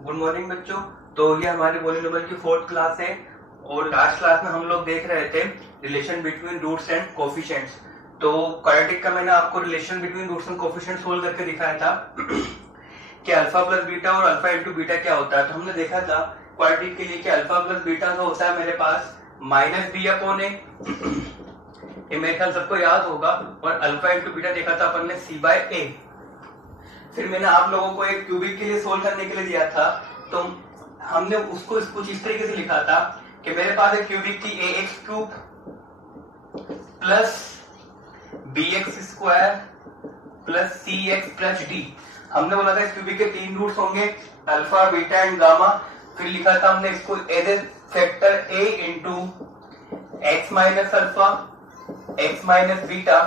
Good morning बच्चों। तो ये हमारी पॉलिनोमियल की फोर्थ क्लास है और लास्ट क्लास में हम लोग देख रहे थे relation between roots and coefficients. तो क्वाड्रेटिक का मैंने आपको relation between roots and coefficients solve करके दिखाया था कि अल्फा प्लस बीटा और अल्फा इंटू बीटा क्या होता है। तो हमने देखा था क्वाड्रेटिक के लिए कि अल्फा प्लस बीटा तो होता है मेरे पास माइनस बी अपॉन ए, ये मेरे ख्याल सबको याद होगा। और अल्फा इंटू बीटा देखा था अपन ने सी बाय ए। फिर मैंने आप लोगों को एक क्यूबिक के लिए सोल्व करने के लिए दिया था, तो हमने उसको कुछ इस तरीके से लिखा था कि मेरे पास एक क्यूबिक की A x cube plus B x square plus C x plus D. हमने बोला था इस क्यूबिक के तीन रूट्स होंगे, अल्फा बीटा एंड गामा। फिर लिखा था हमने इसको as a factor a into x minus alpha, x minus beta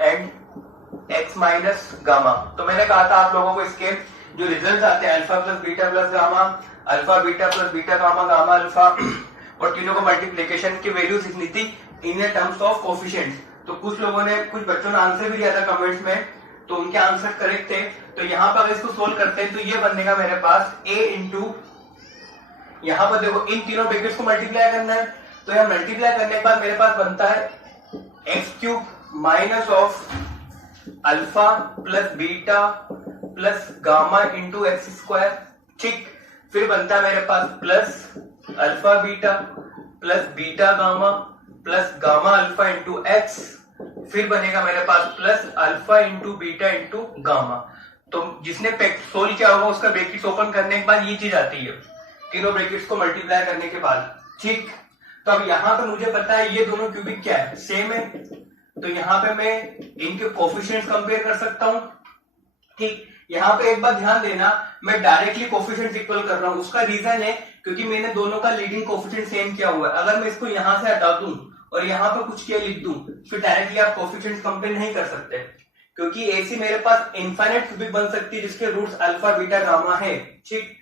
and x minus gamma. तो मैंने कहा था आप लोगों को इसके जो रिजल्ट आते हैं alpha plus beta plus gamma, alpha beta plus beta gamma, gamma alpha, और तीनों को मल्टीप्लीकेशन की वैल्यूज लिखनी थी इन टर्म्स ऑफ कोफिशिएंट्स। तो कुछ लोगों ने, कुछ बच्चों ने आंसर भी दिया था कमेंट्स में, तो उनके आंसर करेक्ट थे। तो यहाँ पर अगर इसको सोल्व करते हैं तो ये बनेगा मेरे पास a इंटू, यहाँ पर देखो इन तीनों ब्रैकेट्स को मल्टीप्लाई करना है, तो यहाँ मल्टीप्लाई करने के बाद मेरे पास बनता है x cube minus of alpha plus beta plus gamma into x square. ठीक, फिर बनता है मेरे पास plus alpha beta plus beta gamma plus gamma alpha into x. फिर बनेगा मेरे पास plus alpha into beta into gamma. तो जिसने सोल्व किया होगा उसका ब्रैकेट्स ओपन करने के बाद ये चीज आती है, तीनों ब्रैकेट्स को मल्टीप्लाई करने के बाद। ठीक, तो अब यहाँ पे मुझे पता है ये दोनों क्यूबिक क्या है, सेम है, तो यहाँ पे मैं इनके कोफिशिएंट्स कंपेयर कर सकता हूं। ठीक, यहाँ पे एक बात ध्यान देना, मैं डायरेक्टली कोफिशिएंट्स इक्वल कर रहा हूं। उसका रीजन है क्योंकि मैंने दोनों का लीडिंग कोफिशिएंट सेम किया हुआ है। अगर मैं इसको यहां से हटा दूं और यहाँ पे कुछ क्या लिख दूं, फिर डायरेक्टली आप कोफिशिएंट्स कंपेयर नहीं कर सकते, क्योंकि ऐसी मेरे पास इनफाइनाइट क्यूबिक बन सकती है जिसके रूट्स अल्फा बीटा गामा है। ठीक,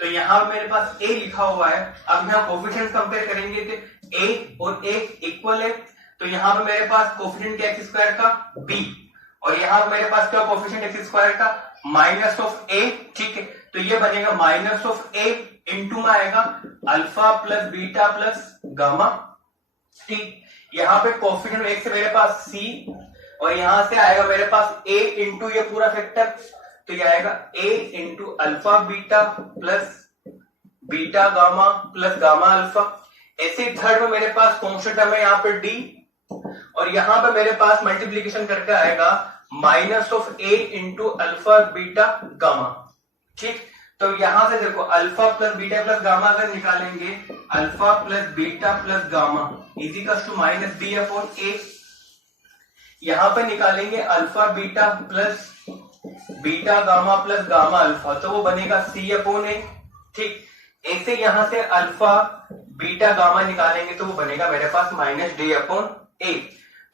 तो यहाँ मेरे पास a लिखा हुआ है। अब यहाँ कोफिशिएंट्स कंपेयर करेंगे तो a और a इक्वल है, तो यहाँ पे मेरे पास कोफिशिएंट क्या एक्स स्क्वायर का b, और यहाँ मेरे पास क्या कोफिशिएंट एक्स स्क्वायर का माइनस ऑफ a। ठीक है, तो ये बनेगा माइनस ऑफ a इंटू में आएगा alpha plus beta plus gamma. ठीक, यहाँ पे कोफिशिएंट एक्स मेरे पास c, और यहां से आएगा मेरे पास a इंटू ये पूरा फैक्टर, तो ये आएगा a into alpha beta plus beta gamma plus gamma alpha. ऐसे थर्ड में मेरे पास कॉन्स्टेंट है यहाँ पे d, और यहाँ पे मेरे पास मल्टीप्लीकेशन करके आएगा minus of a into alpha beta gamma. ठीक, तो यहां से देखो alpha plus beta plus gamma अगर निकालेंगे, alpha plus beta plus gamma is equal to minus B upon A. यहां पे निकालेंगे alpha beta plus beta gamma plus gamma alpha, तो वो बनेगा सी अपॉन ए। ठीक, ऐसे यहां से अल्फा बीटा गामा निकालेंगे तो वो बनेगा मेरे पास माइनस डी अपॉन ए।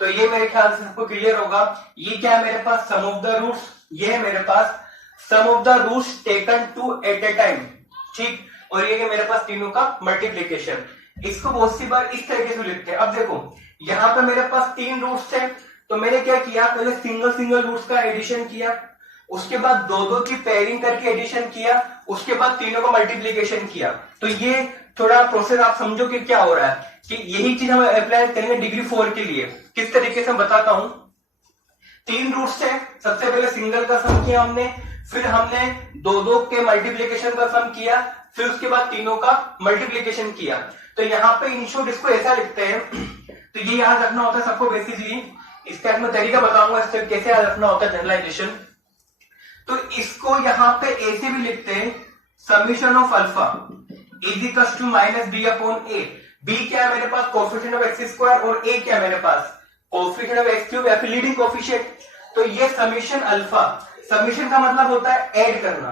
तो ये मेरे ख्याल से सबको क्लियर होगा। ये क्या है मेरे पास, सम ऑफ द रूट्स, ये है मेरे पास sum of the roots taken two at a time. ठीक, और ये मेरे पास तीनों का मल्टीप्लीकेशन। इसको बहुत सी बार इस तरीके से लिखते हैं। अब देखो यहाँ पे मेरे पास तीन रूट्स थे, तो मैंने क्या किया, पहले सिंगल सिंगल रूट्स का एडिशन किया, उसके बाद दो दो की पेयरिंग करके एडिशन किया, उसके बाद तीनों का मल्टीप्लीकेशन किया। तो ये थोड़ा प्रोसेस आप समझो कि क्या हो रहा है, कि यही चीज हम अप्लाई करेंगे डिग्री 4 के लिए। किस तरीके से बताता हूं। तीन रूट्स है, सबसे पहले सिंगल का सम किया हमने, फिर हमने दो दो के मल्टीप्लीकेशन का सम किया, फिर उसके बाद तीनों का मल्टीप्लीकेशन किया। तो यहाँ पे इन शॉर्ट इसको ऐसा लिखते हैं, तो ये याद रखना होता है सबको बेसिकली। इसका मैं तरीका बताऊंगा इससे कैसे याद रखना होता है जनरलाइजेशन। तो इसको यहाँ पे ऐसे भी लिखते हैं, summation of alpha is equal to minus B upon a. B क्या है मेरे पास, कोफिशिएंट ऑफ एक्स स्क्वायर, और ए क्या है मेरे पास, कोफिशिएंट ऑफ एक्स क्यूब या फिर लीडिंग कोफिशिएंट। तो ये समीशन अल्फा, समीशन का मतलब होता है ऐड करना।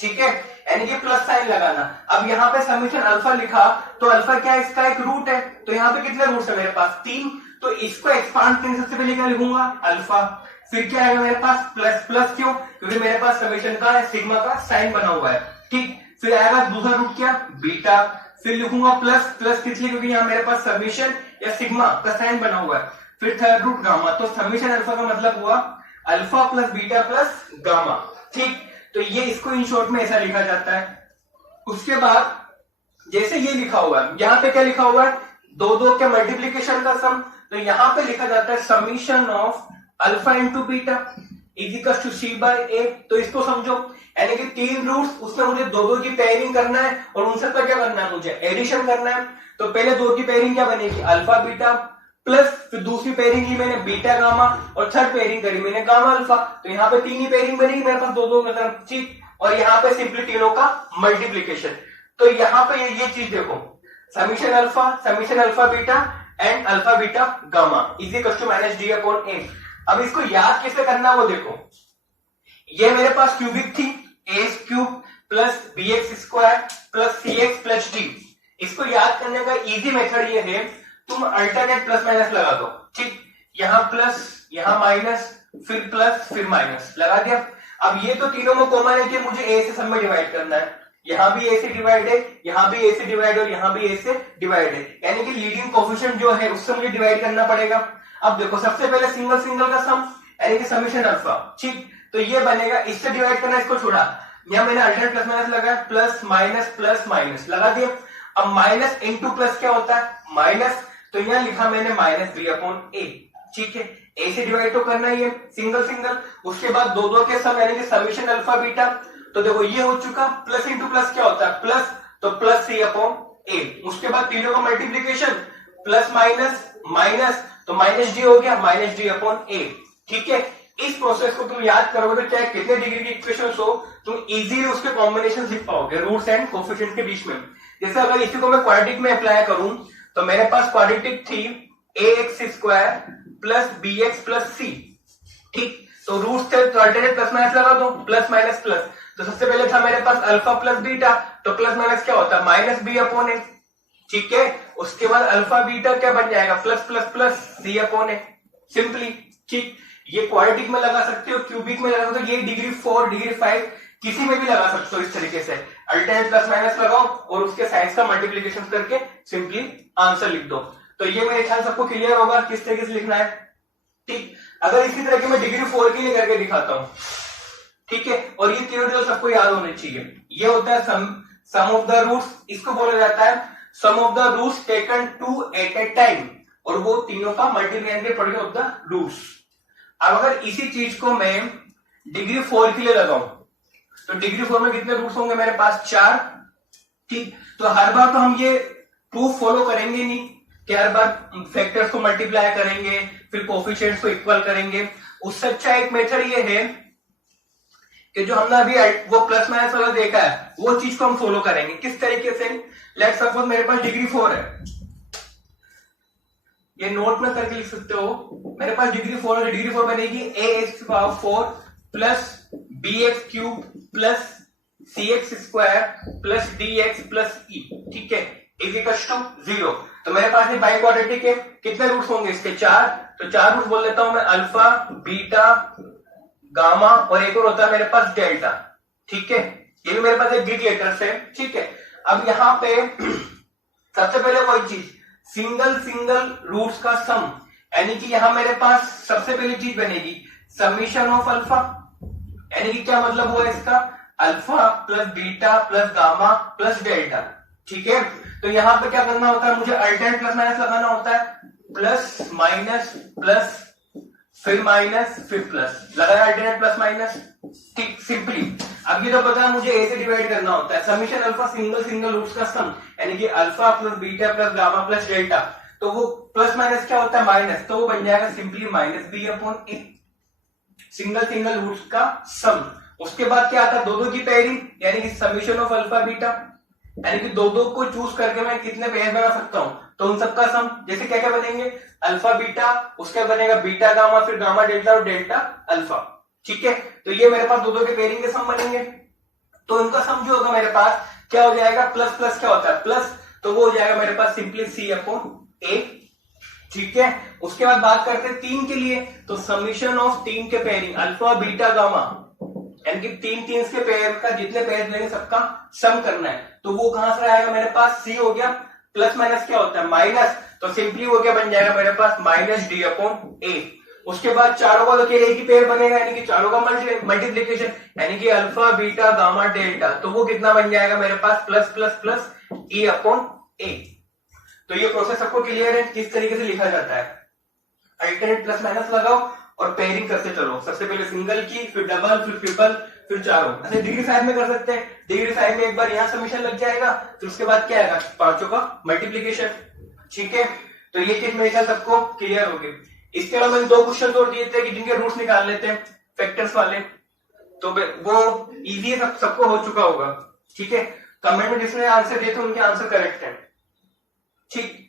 ठीक है, यानी कि प्लस साइन लगाना। अब यहाँ पे समीशन अल्फा लिखा, तो अल्फा क्या है, इसका एक रूट है, तो यहाँ पे कितने रूट्स है मेरे पास, 3। तो इसको एक्सपांड करने सबसे पहले क्या लिखूंगा, अल्फा। फिर क्या आएगा मेरे पास प्लस, प्लस क्यों, क्योंकि मेरे पास समीशन का सिग्मा का साइन बना हुआ है। ठीक, फिर आएगा दूसरा रूट क्या, बीटा, फिर लिखूंगा प्लस, प्लस किस लिए, क्योंकि यहाँ मेरे पास समीशन या सिग्मा का साइन बना हुआ है। फिर थर्ड रूट गामा, तो समीशन अल्फा का मतलब हुआ alpha plus beta plus gamma. ठीक, तो ये इसको इन शॉर्ट में ऐसा लिखा जाता है। उसके बाद जैसे ये लिखा हुआ है, यहां पे क्या लिखा हुआ है, दो दो के मल्टीप्लीकेशन का सम, तो यहां पे लिखा जाता है summation of alpha into beta is equal to c by a. तो इसको समझो, यानी कि तीन रूट्स, उसमें मुझे दो दो की पेयरिंग करना है और उन सबका क्या करना है, मुझे एडिशन करना है। तो पहले दो की पेयरिंग क्या बनेगी, अल्फा बीटा, प्लस फिर दूसरी पेयरिंग की मैंने बीटा गामा, और थर्ड पेयरिंग करी मैंने गामा अल्फा। तो यहाँ पे तीन ही पेयरिंग बनेगी मेरे पास, दो दो मतलब, ठीक। और यहाँ पे सिंपली तीनों का मल्टीप्लीकेशन। तो यहाँ पे ये चीज देखो, summation alpha beta and alpha beta gamma is equal to minus d upon a. अब इसको याद कैसे करना वो देखो, ये मेरे पास क्यूबिक थी, a cube plus B x square plus C x plus d. इसको याद करने का इजी मेथड ये है, तुम अल्टरनेट प्लस माइनस लगा दो, ठीक। यहाँ प्लस, यहाँ माइनस, फिर प्लस, फिर माइनस लगा दिया। अब ये तो तीनों में कॉमन है कि मुझे ए से सब में डिवाइड करना है, यहां भी ए से डिवाइड है, यहां भी ए से डिवाइड और यहां भी ए से डिवाइड है, यानी कि लीडिंग कोफिशिएंट जो है उससे मुझे डिवाइड करना पड़ेगा। अब देखो सबसे पहले सिंगल सिंगल का सम, यानी कि समीशन अल्फा, ठीक। तो ये बनेगा, इससे डिवाइड करना, इसको छोड़ा, यहां मैंने अल्टरनेट प्लस माइनस लगाया, प्लस माइनस लगा दिया। अब माइनस इंटू प्लस क्या होता है, माइनस, तो यहां लिखा मैंने माइनस बी अपॉन ए, ठीक है। ए से डिवाइड तो करना ही है, सिंगल सिंगल। उसके बाद दो दो के सम, यानी कि समीशन अल्फा बीटा। तो देखो ये हो चुका, प्लस इंटू प्लस क्या होता है, प्लस, तो प्लस सी अपॉन ए। उसके बाद तीनों का मल्टीप्लीकेशन, प्लस माइनस माइनस, तो माइनस डी हो गया, माइनस डी अपॉन ए, ठीक है। इस प्रोसेस को तुम याद करोगे तो चाहे कितने डिग्री की इक्वेशन हो, तुम इजीली उसके कॉम्बिनेशन लिख पाओगे रूट्स एंड कोफिशिएंट के बीच में। जैसे अगर इसी को मैं क्वाड्रेटिक में अप्लाई करूं, तो मेरे पास क्वाड्रेटिक थी a x square plus B x plus c, ठीक। तो रूट्स थे, तो अल्टरनेट प्लस माइनस लगा दो, प्लस माइनस प्लस। तो सबसे पहले था मेरे पास अल्फा प्लस बीटा, तो प्लस माइनस क्या होता है, माइनस बी अपॉन ए, ठीक है। उसके बाद अल्फा बीटा क्या बन जाएगा, प्लस प्लस प्लस सी अपॉन ए, सिंपली, ठीक। ये क्वाड्रेटिक में लगा सकते हो, क्यूबिक में लगा सकते हो, ये डिग्री 4 डिग्री 5 किसी में भी लगा सकते हो। इस तरीके से अल्टरनेट प्लस माइनस लगाओ और उसके साइंस का मल्टीप्लीकेशन करके सिंपली आंसर लिख दो। तो ये मेरे ख्याल सबको क्लियर होगा किस तरीके से लिखना है, ठीक। अगर इसी तरह की मैं डिग्री 4 के लिए करके दिखाता हूं, ठीक है। और ये थ्योरी तो सबको याद होनी चाहिए। ये होता है सम ऑफ द रूट्स, इसको बोला जाता है sum of the roots taken two at a time, और वो तीनों का multiplication product of the roots. अब अगर इसी चीज को मैं डिग्री 4 के लिए लगाऊं, तो डिग्री 4 में कितने रूट्स होंगे मेरे पास, 4, ठीक। तो हर बार तो हम ये प्रूफ फॉलो करेंगे नहीं कि हर बार फैक्टर्स को मल्टीप्लाई करेंगे फिर कोफिशिएंट्स को इक्वल करेंगे। उससे अच्छा एक मेथड ये है कि जो हमने अभी वो प्लस माइनस वाला देखा है, वो चीज को हम फॉलो करेंगे। किस तरीके से, लेट सपोज मेरे पास डिग्री 4 है, ये नोट में करके लिख सकते हो, मेरे पास डिग्री 4 है, डिग्री 4 बनेगी a x power 4 plus B x cube plus C x square plus d x plus e, ठीक है, इज इक्वल टू 0। तो मेरे पास ये बाई क्वाड्रेटिक है, कितने रूट्स होंगे इसके, 4। तो 4 रूट्स बोल देता हूं मैं, अल्फा बीटा गामा और एक और होता है मेरे पास डेल्टा, ठीक है। ये भी मेरे पास एक ग्रीक लेटर्स है, ठीक है। अब यहाँ पे सबसे पहले कोई चीज, सिंगल रूट्स का सम, यानी कि यहां मेरे पास सबसे पहली चीज बनेगी समीशन ऑफ अल्फा, यानी कि क्या मतलब हुआ इसका, alpha plus beta plus gamma plus delta, ठीक है। तो यहां पे क्या करना होता है, मुझे अल्टरनेट प्लस माइनस लगाना होता है, प्लस माइनस प्लस फिर माइनस फिर प्लस, लगाया अल्टरनेट प्लस माइनस, ठीक, सिंपली। अब ये तो पता है मुझे ए से डिवाइड करना होता है, समीशन अल्फा सिंगल रूट्स का सम, यानी कि alpha plus beta plus gamma plus delta. तो वो प्लस माइनस क्या होता है, माइनस, तो वो बन जाएगा सिंपली माइनस बी अपॉन ए, सिंगल रूट्स का सम। उसके बाद क्या आता है, दो की पेयरिंग, यानी कि समीशन ऑफ अल्फा बीटा, यानी कि दो को चूज करके मैं कितने पेयर बना सकता हूं, तो उन सबका सम। जैसे क्या क्या बनेंगे, अल्फा बीटा, उसके बनेगा बीटा गामा, फिर गामा डेल्टा और डेल्टा अल्फा, ठीक है। तो ये मेरे पास दो के पेयरिंग के सम बनेंगे। तो इनका सम जो होगा मेरे पास क्या हो जाएगा, प्लस प्लस क्या होता है, प्लस, तो वो हो जाएगा मेरे पास सिंपली सी अपॉन ए, ठीक है। उसके बाद बात करते हैं 3 के लिए, तो समीशन ऑफ 3 के पेयरिंग अल्फा बीटा गामा, यानी कि 3 के पेयर का जितने पेयर लेंगे सबका सम करना है। तो वो कहां से आएगा मेरे पास, सी हो गया, प्लस माइनस क्या होता है, माइनस, तो सिंपली वो क्या बन जाएगा मेरे पास, माइनस डी अपॉन ए। उसके बाद चारों का तो केवल एक ही पेयर बनेगा, यानी कि चारों का मल्टीप्लीकेशन, यानी कि अल्फा बीटा गामा डेल्टा, तो वो कितना बन जाएगा मेरे पास plus plus plus e upon a. तो ये प्रोसेस आपको क्लियर है किस तरीके से लिखा जाता है। अल्टरनेट प्लस माइनस लगाओ और पेयरिंग करते चलो, सबसे पहले सिंगल की, फिर डबल, फिर ट्रिपल, फिर चारों। ऐसे डिग्री 5 में कर सकते हैं। डिग्री 5 में एक बार यहाँ समीशन लग जाएगा, फिर उसके बाद क्या आएगा, पांचों का मल्टीप्लीकेशन। ठीक है, तो ये चीज मेरे ख्याल सबको क्लियर होगी। इसके अलावा मैंने 2 क्वेश्चन और दिए थे कि जिनके रूट्स निकाल लेते हैं फैक्टर्स वाले, तो वो इजी है, सबको हो चुका होगा। ठीक है, कमेंट में जिसने आंसर दिए थे उनके आंसर करेक्ट है। ठीक,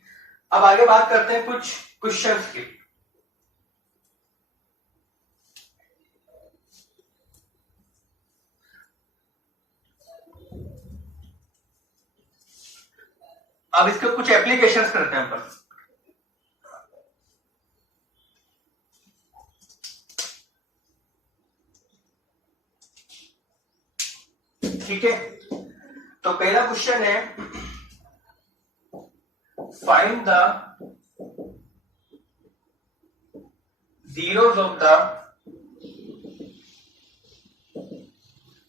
अब आगे बात करते हैं कुछ क्वेश्चंस की। अब इसके कुछ एप्लीकेशंस करते हैं अपन। ठीक है, तो पहला क्वेश्चन है, find the zeros of the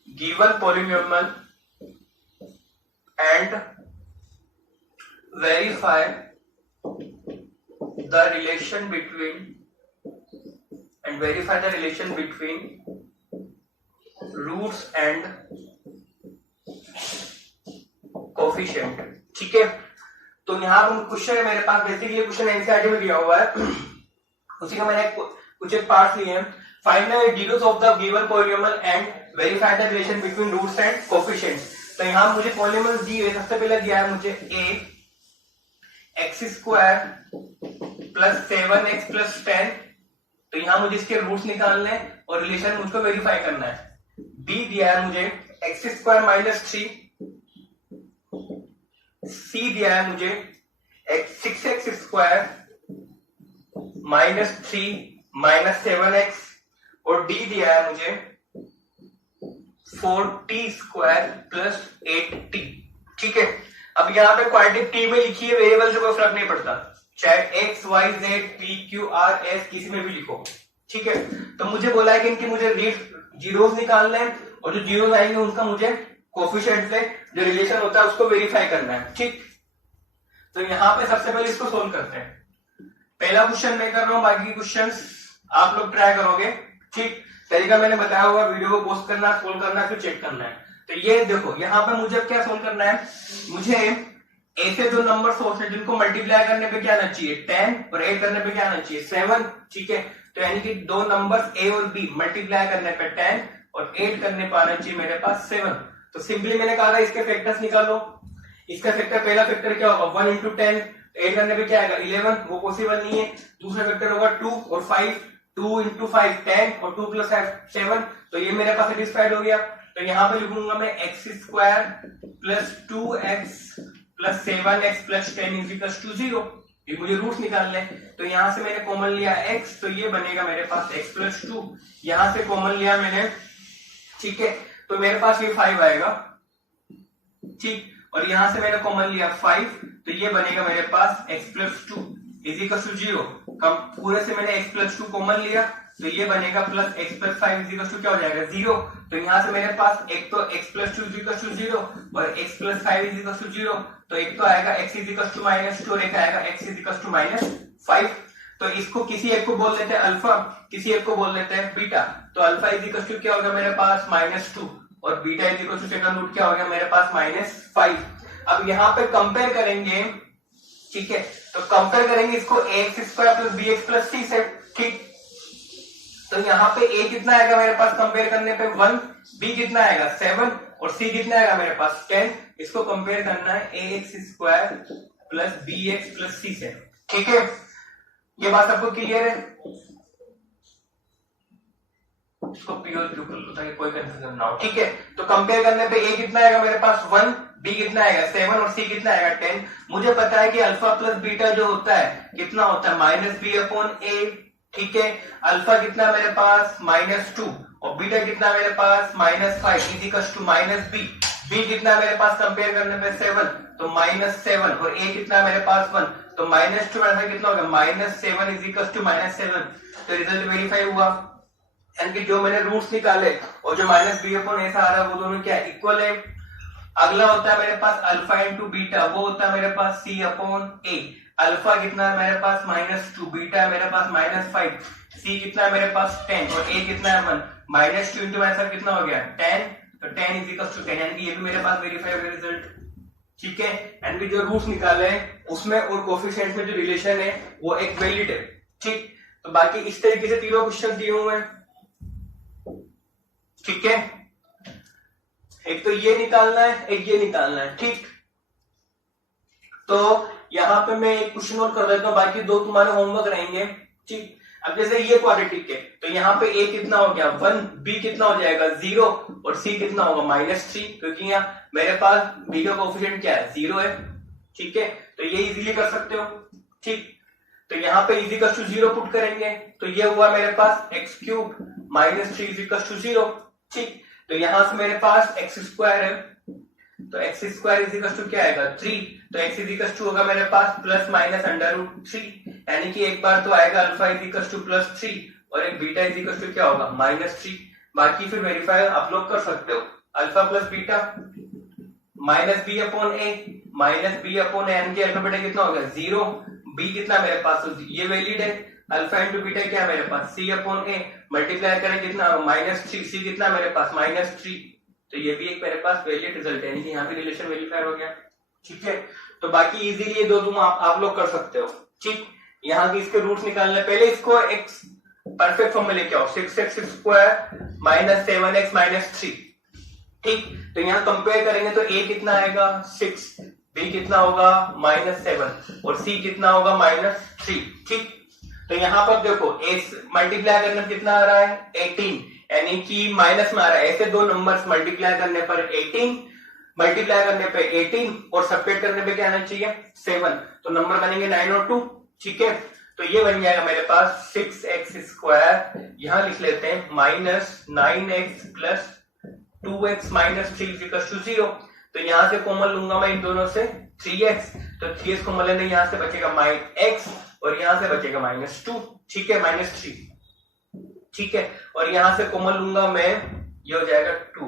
given polynomial and verify the relation between roots and coefficient. ठीक है, तो यहाँ पर क्वेश्चन है मेरे पास, बेसिकली क्वेश्चन एनसीईआरटी में दिया हुआ है, उसी का मैंने कुछ एक पार्ट लिए हैं। Find the zeros of the given polynomial and verify the relation between roots and coefficients। तो यहाँ मुझे पॉलिनोमियल दी है, सबसे पहले दिया है मुझे a x square plus 7x plus 10, तो यहाँ मुझे इसके रूट्स निकालने हैं और रिलेशन मुझको वेरीफाई करना है। b दिया है मुझे x स्क्वायर माइनस 3, c दिया है मुझे 6x square minus 3 minus 7x, और d दिया है मुझे 4t स्क्वायर प्लस 8t। ठीक है, अब यहाँ पे क्वाड्रेटिक टी में लिखी है, वेरिएबल से कोई फर्क नहीं पड़ता, चाहे x y z p q r s किसी में भी लिखो। ठीक है, तो मुझे बोला है कि इनकी मुझे जीरोस निकालना है, और जो जीरोस आएंगे उनका मुझे कोफिशिएंट से जो रिलेशन होता है उसको वेरीफाई करना है। ठीक, तो यहाँ पे सबसे पहले इसको सोल्व करते हैं। पहला क्वेश्चन मैं कर रहा हूं, बाकी क्वेश्चंस आप लोग ट्राई करोगे। ठीक, तरीका मैंने बताया हुआ, वीडियो को पोस्ट करना, सोल्व करना, फिर चेक करना है। तो ये देखो, यहाँ पे मुझे क्या सोल्व करना है, मुझे ए से जो नंबर सोर्स है जिनको मल्टीप्लाई करने पे क्या आना चाहिए 10, और ऐड करने पे क्या आना चाहिए 7। ठीक है, तो यानी कि दो नंबर्स ए और बी मल्टीप्लाई करने पे 10 और ऐड करने पे आना चाहिए मेरे पास 7। तो सिंपली मैंने कहा था इसके फैक्टर्स निकालो। इसका फैक्टर, पहला फैक्टर क्या होगा 1 इंटू 10, ऐड करने पे क्या आएगा 11, वो पॉसिबल नहीं है। दूसरा फैक्टर होगा 2 और 5, 2 इंटू 5 10 और 2 प्लस 7, तो ये मेरे पास सेटिस्फाइड हो गया। तो यहाँ पे लिखूंगा मैं x square plus 2x plus 7x plus 10 is to 0। ये मुझे रूट्स निकालने हैं, तो यहाँ से मैंने कॉमन लिया x, तो ये बनेगा मेरे पास x प्लस 2। यहाँ से कॉमन लिया मैंने, ठीक है, तो मेरे पास ये 5 आएगा। ठीक, और यहां से मैंने कॉमन लिया 5, तो ये बनेगा मेरे पास x plus 2 is equal to 0। कम पूरे से मैंने x प्लस 2 कॉमन लिया, तो ये बनेगा plus x plus 5 is equal to क्या हो जाएगा 0। तो यहाँ से मेरे पास एक तो x plus 2 is equal to 0 और x plus 5 is equal to 0, तो एक तो आएगा x is equal to minus 2 और एक आएगा x is equal to minus 5। तो इसको किसी एक को बोल देते हैं अल्फा, किसी एक को बोल देते हैं बीटा। तो अल्फा इज इक्वल टू क्या होगा मेरे पास -2 और beta is equal to second root क्या होगा मेरे पास -5। अब यहाँ पे कंपेयर करेंगे, ठीक है, तो कंपेयर करेंगे इसको ax square plus bx plus c से। ठीक, तो यहाँ पे a कितना आएगा मेरे पास कंपेयर करने पे 1, b कितना आएगा 7 और c कितना आएगा मेरे पास 10। इसको कंपेयर करना है ax square plus bx plus c से। ठीक है, ये बात आपको क्लियर है? इसको प्योर क्यों कर लो ताकि कोई कंफ्यूजन ना हो। ठीक है, तो कंपेयर करने पे a कितना आएगा मेरे पास 1, b कितना आएगा 7 और c कितना आएगा 10। मुझे पता है कि अल्फा प्लस बीटा जो होता है कितना होता है -b/a। ठीक है, अल्फा कितना मेरे पास -2 और बीटा कितना मेरे पास -5 is equal to -b। b कितना मेरे पास कंपेयर करने पे 7, तो -7 और a कितना मेरे पास 1, तो तो -2 मेरा कितना हो गया, -7 इज इक्वल टू -7, तो रिजल्ट वेरीफाई हुआ। यानी कि जो मैंने रूट्स निकाले और जो -b/a आ रहा है वो दोनों क्या इक्वल है। अगला होता है मेरे पास अल्फा इंटू बीटा, वो होता है मेरे पास c/a। अल्फा कितना है मेरे पास -2, बीटा है मेरे पास -5, c कितना है मेरे पास 10 और a कितना है 1। -2 इंटू मेरे साथ कितना हो गया 10, तो 10 इज इक्वल टू 10, यानी कि ये भी मेरे पास वेरीफाई हो गया रिजल्ट। ठीक है, एंड भी जो रूट्स निकाले हैं उसमें और कोफिशिएंट में जो रिलेशन है वो एक वैलिड है। ठीक, तो बाकी इस तरीके से तीनों क्वेश्चन दिए हुए हैं। ठीक है, एक तो ये निकालना है, एक ये निकालना है। ठीक, तो यहां पे मैं एक क्वेश्चन और कर देता हूं, बाकी दो तुम्हारे होमवर्क रहेंगे। ठीक, अब जैसे ये क्वाड्रेटिक है तो यहाँ पे a कितना हो गया 1, b कितना हो जाएगा 0 और c कितना होगा -3, क्योंकि यहाँ मेरे पास b का कोफिशिएंट क्या है 0 है। ठीक है, तो ये इजीली कर सकते हो। ठीक, तो यहाँ पे इज इक्वल टू 0 पुट करेंगे तो ये हुआ मेरे पास x³ -3 इज इक्वल टू 0। ठीक, तो यहां से मेरे पास x² है, तो x² इज इक्वल टू क्या आएगा 3, तो x इज इक्वल टू होगा मेरे पास +-√3, यानी कि एक बार तो आएगा अल्फा इज इक्वल टू +3 और एक बीटा इज इक्वल टू क्या होगा -3। बाकी फिर वेरीफाई आप लोग कर सकते हो, अल्फा प्लस बीटा -b/a यानी कि अल्फा बीटा कितना हो गया 0, b कितना मेरे पास तो ये वैलिड है, अल्फा इंटू बीटा क्या मेरे पास c/a, मल्टीप्लाई करें कितना -3, c कितना मेरे पास -3, तो ये भी एक मेरे पास वैलिड रिजल्ट है, यानी कि यहाँ भी रिलेशन वेरीफाई हो गया। ठीक है, तो बाकी इजीली ये दो तुम आप लोग कर सकते हो। ठीक, यहाँ की इसके रूट्स निकालने, पहले इसको एक परफेक्ट फॉर्म में लेके आओ, 6x² -7x -3। ठीक, तो यहाँ कंपेयर करेंगे तो a कितना आएगा 6, b कितना होगा -7 और c कितना होगा -3। ठीक, तो यहाँ पर देखो a मल्टीप्लाई करने पर कितना आ रहा है 18, यानी कि माइनस में आ रहा है। ऐसे दो नंबर्स मल्टीप्लाई करने पर 18, मल्टीप्लाई करने पे 18 और सब्ट्रैक्ट करने पे क्या आना चाहिए 7, तो नंबर बनेंगे 9 और 2। ठीक है, तो ये बन जाएगा मेरे पास 6x², यहां लिख लेते हैं -9x + 2x - 3 = 0। तो यहां से कॉमन लूंगा मैं इन दोनों से 3x, तो 3x कॉमन लेने यहां से बचेगा -x और यहां से बचेगा -2। ठीक है, -3। ठीक है, और यहां से कॉमन लूंगा मैं, ये हो जाएगा 2,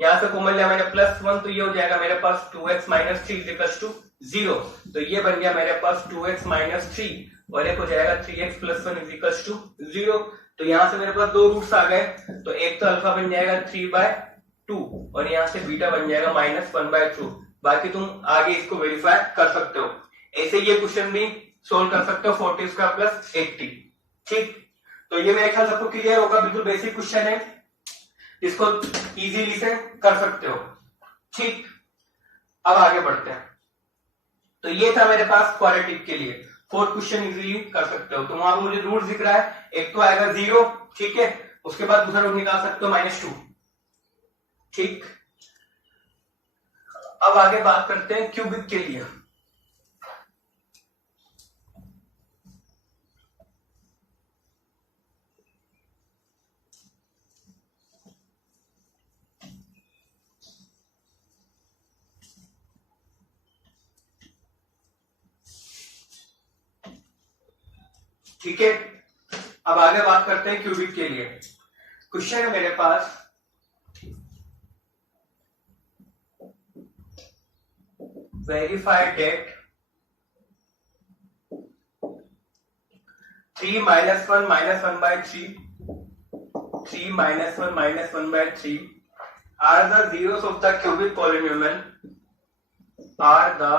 यहां से कॉमन लिया मैंने +1, तो ये हो जाएगा मेरे पास 2x - 3 = 0, तो ये बन गया मेरे पास 2x - 3 और एक हो जाएगा 3x + 1 = 0। तो यहां से मेरे पास दो रूट्स आ गए, तो एक तो अल्फा बन जाएगा 3/2 और यहां से बीटा बन जाएगा -1/2। बाकी तुम आगे इसको वेरीफाई कर सकते हो, ऐसे ये क्वेश्चन भी सोल्व कर सकते हो 40² + 80। ठीक, तो ये मेरे ख्याल सबको क्लियर होगा, बिल्कुल बेसिक क्वेश्चन है, इसको इजीली से कर सकते हो। ठीक, अब आगे बढ़ते हैं। तो ये था मेरे पास क्वाड्रेटिक के लिए, फोर्थ क्वेश्चन इजीली कर सकते हो। तो वहां पर मुझे रूट दिख रहा है, एक तो आएगा 0, ठीक है, उसके बाद दूसरा रूट निकाल सकते हो -2। ठीक, अब आगे बात करते हैं क्यूबिक के लिए। ठीक है, अब आगे बात करते हैं क्यूबिक के लिए। क्वेश्चन है मेरे पास, verify date 3 - 1 - 1/3 3 - 1 - 1/3 are the zeros of the cubic polynomial, are the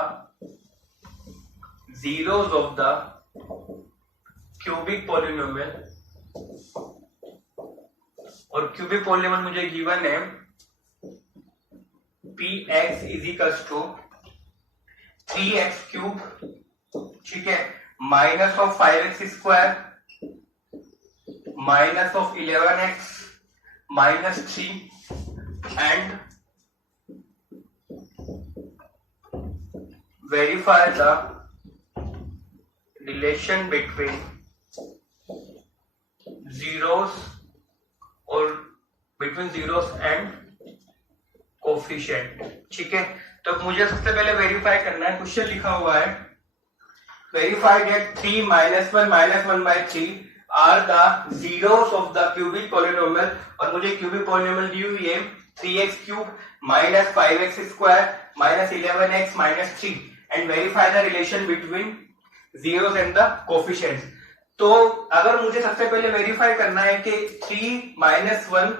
zeros of the cubic polynomial. और क्यूबिक पॉलिनोमियल मुझे गिवन है px = 3x³ ठीक है, -5x² -11x -3 and verify the relation between zeros और between zeros and कोफिशिएंट। ठीक है, तो मुझे सबसे पहले वेरीफाई करना है, क्वेश्चन लिखा हुआ है verify that 3 minus 1 minus 1 by 3 are the zeros of the cubic polynomial, और मुझे cubic polynomial दी हुई है 3x cube minus 5x square minus 11x minus 3 and verify the relation between zeros and the coefficients. तो अगर मुझे सबसे पहले verify करना है कि 3 minus 1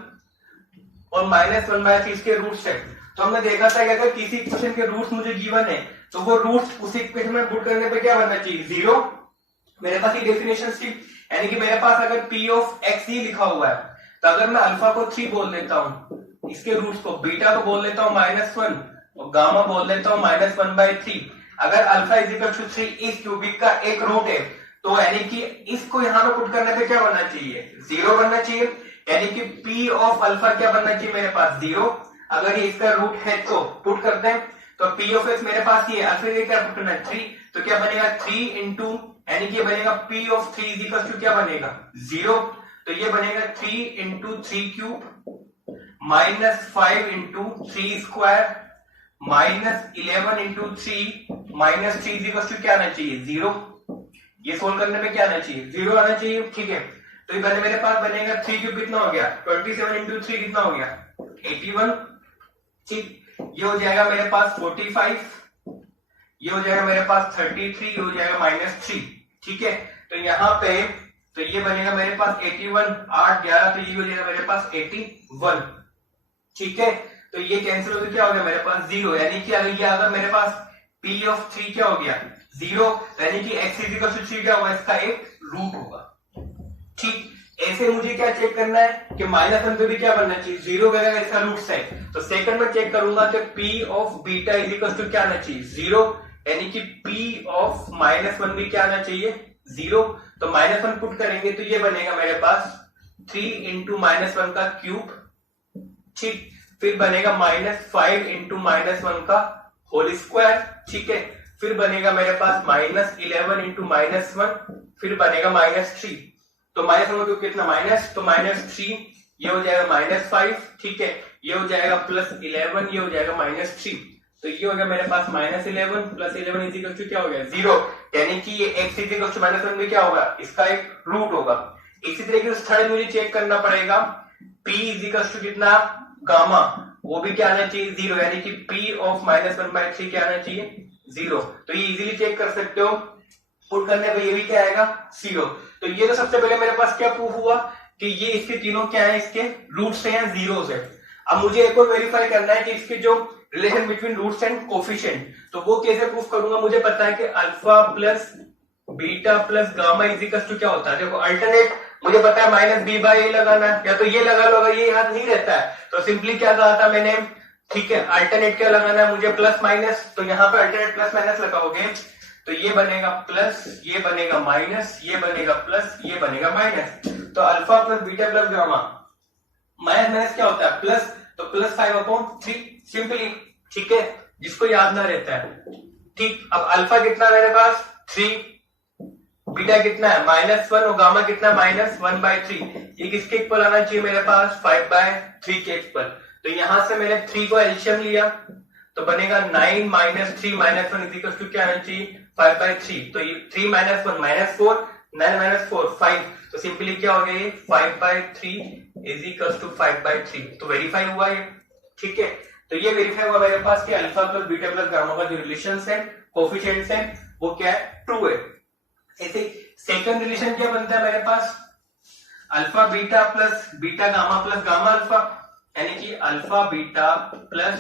और minus 1 by 3 इसके रूट्स है, तो हमने देखा था कि अगर किसी इक्वेशन के रूट्स मुझे गिवन है तो वो रूट्स उस इक्वेशन में पुट करने पे क्या बनना चाहिए, जीरो। मेरे पास ये डेफिनेशन थी, यानी कि मेरे पास अगर p ऑफ x ही लिखा हुआ है तो अगर मैं अल्फा को 3 बोल देता हूं, इसके रूट्स को बीटा को बोल लेता हूं -1 और गामा बोल लेता हूं -1/3। अगर अल्फा इज इक्वल टू 3 इस क्यूबिक का एक रूट है तो यानी कि इसको यहां पे पुट करने पे क्या बनना चाहिए, जीरो बनना चाहिए, यानी कि p ऑफ अल्फा क्या बनना चाहिए मेरे पास, जीरो। अगर ये इसका रूट है तो पुट करते हैं, तो p ऑफ x मेरे पास ये अल्फा ये क्या पुट करना है 3, तो क्या बनेगा 3 इंटू, यानी कि ये बनेगा p of 3 is equal to क्या बनेगा, जीरो। तो ये बनेगा 3 into 3 cube minus 5 into 3 square minus 11 into 3 minus 3 is equal to क्या आना चाहिए, जीरो। ये सोल्व करने में क्या आना चाहिए, जीरो आना चाहिए, ठीक है। तो ये बने मेरे पास बनेगा 3 क्यूब कितना हो गया, 27 इंटू 3 कितना हो गया, 81, ठीक। ये हो जाएगा मेरे पास 45, ये हो जाएगा मेरे पास 33, ये हो जाएगा -3, ठीक है। तो यहाँ पे तो ये बनेगा मेरे पास 81, 8, 11, तो ये हो जाएगा मेरे पास 81, ठीक है। तो ये कैंसिल होकर क्या हो गया मेरे पास जीरो, यानी कि अगर ये अगर मेरे पास p ऑफ 3 क्या हो गया, जीरो, यानी कि x इज इक्वल टू 3 क्या होगा, इसका एक रूट होगा, ठीक। ऐसे मुझे क्या चेक करना है कि -1 पे भी क्या बनना चाहिए, जीरो वगैरह इसका रूट है। तो सेकंड में चेक करूंगा कि p of beta is equal to क्या आना चाहिए, जीरो, यानी कि p ऑफ -1 भी क्या आना चाहिए, जीरो। तो -1 पुट करेंगे तो ये बनेगा मेरे पास 3 इंटू -1 का क्यूब, ठीक। फिर बनेगा -5 इंटू -1 का होल स्क्वायर, ठीक है। फिर बनेगा मेरे पास -11 इंटू -1, फिर बनेगा -3। तो -1 क्यों कितना माइनस, तो -3, ये हो जाएगा -5, ठीक है। ये हो जाएगा +11, ये हो जाएगा -3। तो ये हो गया मेरे पास -11 + 11 इज इक्वल टू क्या हो गया, जीरो, यानी कि ये x इज इक्वल टू -1 में क्या होगा, इसका एक रूट होगा। इसी तरीके से थर्ड मुझे चेक करना पड़ेगा p इज इक्वल टू कितना, गामा, वो भी क्या आना चाहिए, जीरो, यानी कि p ऑफ -1/3 क्या आना चाहिए, जीरो। तो ये इजीली चेक कर सकते हो, पुट करने पे ये भी क्या आएगा, जीरो। तो ये तो सबसे पहले मेरे पास क्या प्रूफ हुआ कि ये इसके तीनों क्या है, इसके रूट्स है या जीरोस है। अब मुझे एक और वेरीफाई करना है कि इसके जो relation between roots and coefficient, तो वो कैसे प्रूफ करूंगा। मुझे पता है कि alpha plus beta plus gamma is equal to क्या होता है, देखो अल्टरनेट मुझे पता है -b/a लगाना है, या तो ये लगा लो, अगर ये याद नहीं रहता है तो सिंपली क्या कहा था मैंने, ठीक है। अल्टरनेट क्या लगाना है मुझे, प्लस माइनस, तो यहाँ पे अल्टरनेट प्लस माइनस लगाओगे तो ये बनेगा प्लस, ये बनेगा माइनस, ये बनेगा प्लस, ये बनेगा माइनस। तो alpha plus beta plus gamma, minus minus क्या होता है प्लस, तो +5/3 सिंपली, ठीक है, जिसको याद ना रहता है, ठीक। अब अल्फा कितना मेरे पास 3, बीटा कितना है -1 और गामा कितना -1/3। ये किसके इक्वल आना चाहिए मेरे पास, 5/3 के इक्वल। तो यहां से मैंने 3 को एलसीएम लिया तो बनेगा 9 - 3 - 1 इज इक्वल टू क्या आना चाहिए, 5/3। तो ये 3 - 1 -4, 9 - 4 5, तो सिंपली क्या हो गया ये 5/3 इज इक्वल टू 5/3। तो वेरीफाई हुआ ये, ठीक है। तो ये वेरीफाई हुआ मेरे पास कि alpha plus beta plus gamma का जो रिलेशन है, कोफिशिएंट्स है, वो क्या है, ट्रू है। ऐसे सेकंड रिलेशन क्या बनता है मेरे पास, alpha beta plus beta gamma plus gamma alpha, यानी कि alpha beta plus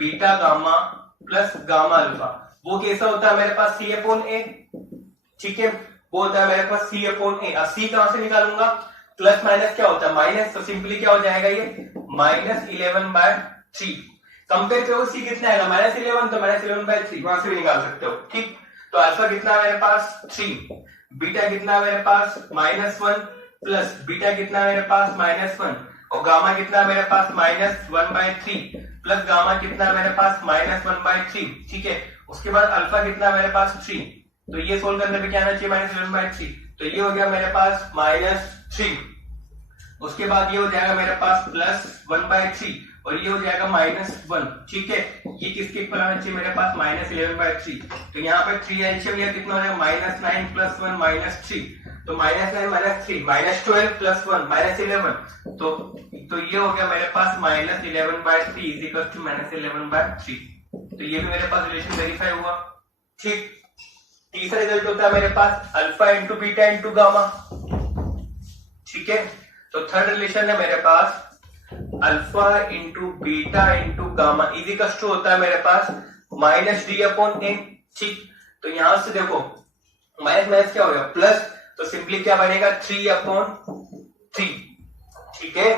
beta gamma plus gamma alpha. वो कैसा होता है मेरे पास C/A, ठीक है, वो होता है मेरे पास C/A। अब C कहां से निकालूंगा, प्लस माइनस क्या होता है माइनस, तो सिंपली क्या हो जाएगा ये -11/3। कंपेयर करो C कितना आएगा -11, तो -11/3 वहां से भी निकाल सकते हो, ठीक। तो अल्फा कितना है मेरे पास 3, बीटा कितना है मेरे पास -1 प्लस बीटा कितना है मेरे पास -1 और गामा कितना है मेरे पास -1/3 प्लस गामा कितना है मेरे पास -1/3, ठीक है। उसके बाद अल्फा कितना है मेरे पास 3, तो ये सोल्व करने पे क्या आना चाहिए -11/3, तो ये हो गया मेरे पास -3। उसके बाद ये हो जाएगा मेरे पास +1/3 और ये हो जाएगा -1। ठीक है, ये किसके इक्वल आना चाहिए मेरे पास, -11/3। तो यहाँ पर 3 एलसीएम लिया, कितना हो जाएगा -9 + 1 -3, तो -9 - 3 -12 + 1 -11, तो ये हो गया मेरे पास -11/3 = -11/3। तो ये भी मेरे पास रिलेशन वेरीफाई हुआ। ठीक, तीसरा रिजल्ट होता है मेरे पास alpha into beta into gamma. ठीक है, तो थर्ड रिलेशन है मेरे पास alpha into beta into gamma equals to होता है मेरे पास -d/n। ठीक, तो यहां से देखो माइनस क्या हो गया प्लस, तो सिंपली क्या बनेगा 3/3। ठीक है,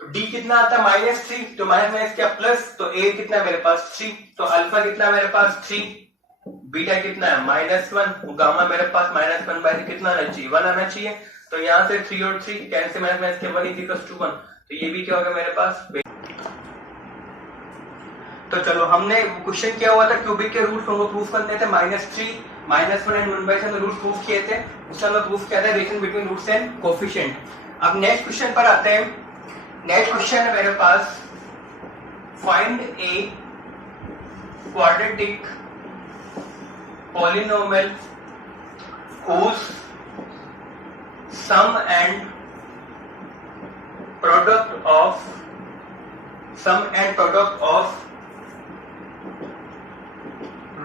तो d कितना आता है -3, तो माइनस क्या प्लस, तो a कितना मेरे पास 3, तो अल्फा कितना मेरे पास 3, बीटा कितना है -1, गामा मेरे पास -1/3 कितना आना चाहिए 1 आना चाहिए। तो यहां से 3 और 3 कैंसिल, माइनस के 1 = 1, तो ये भी क्या होगा मेरे पास। तो चलो, हमने क्वेश्चन किया हुआ था क्यूबिक के रूट्स को प्रूफ करने थे, -3 -1 एंड 1/3 में रूट्स प्रूफ किए थे, उसका हमने प्रूफ किया था relation between roots and coefficient. अब नेक्स्ट क्वेश्चन पर आते हैं। नेक्स्ट क्वेश्चन है मेरे पास find a quadratic polynomial whose sum and product of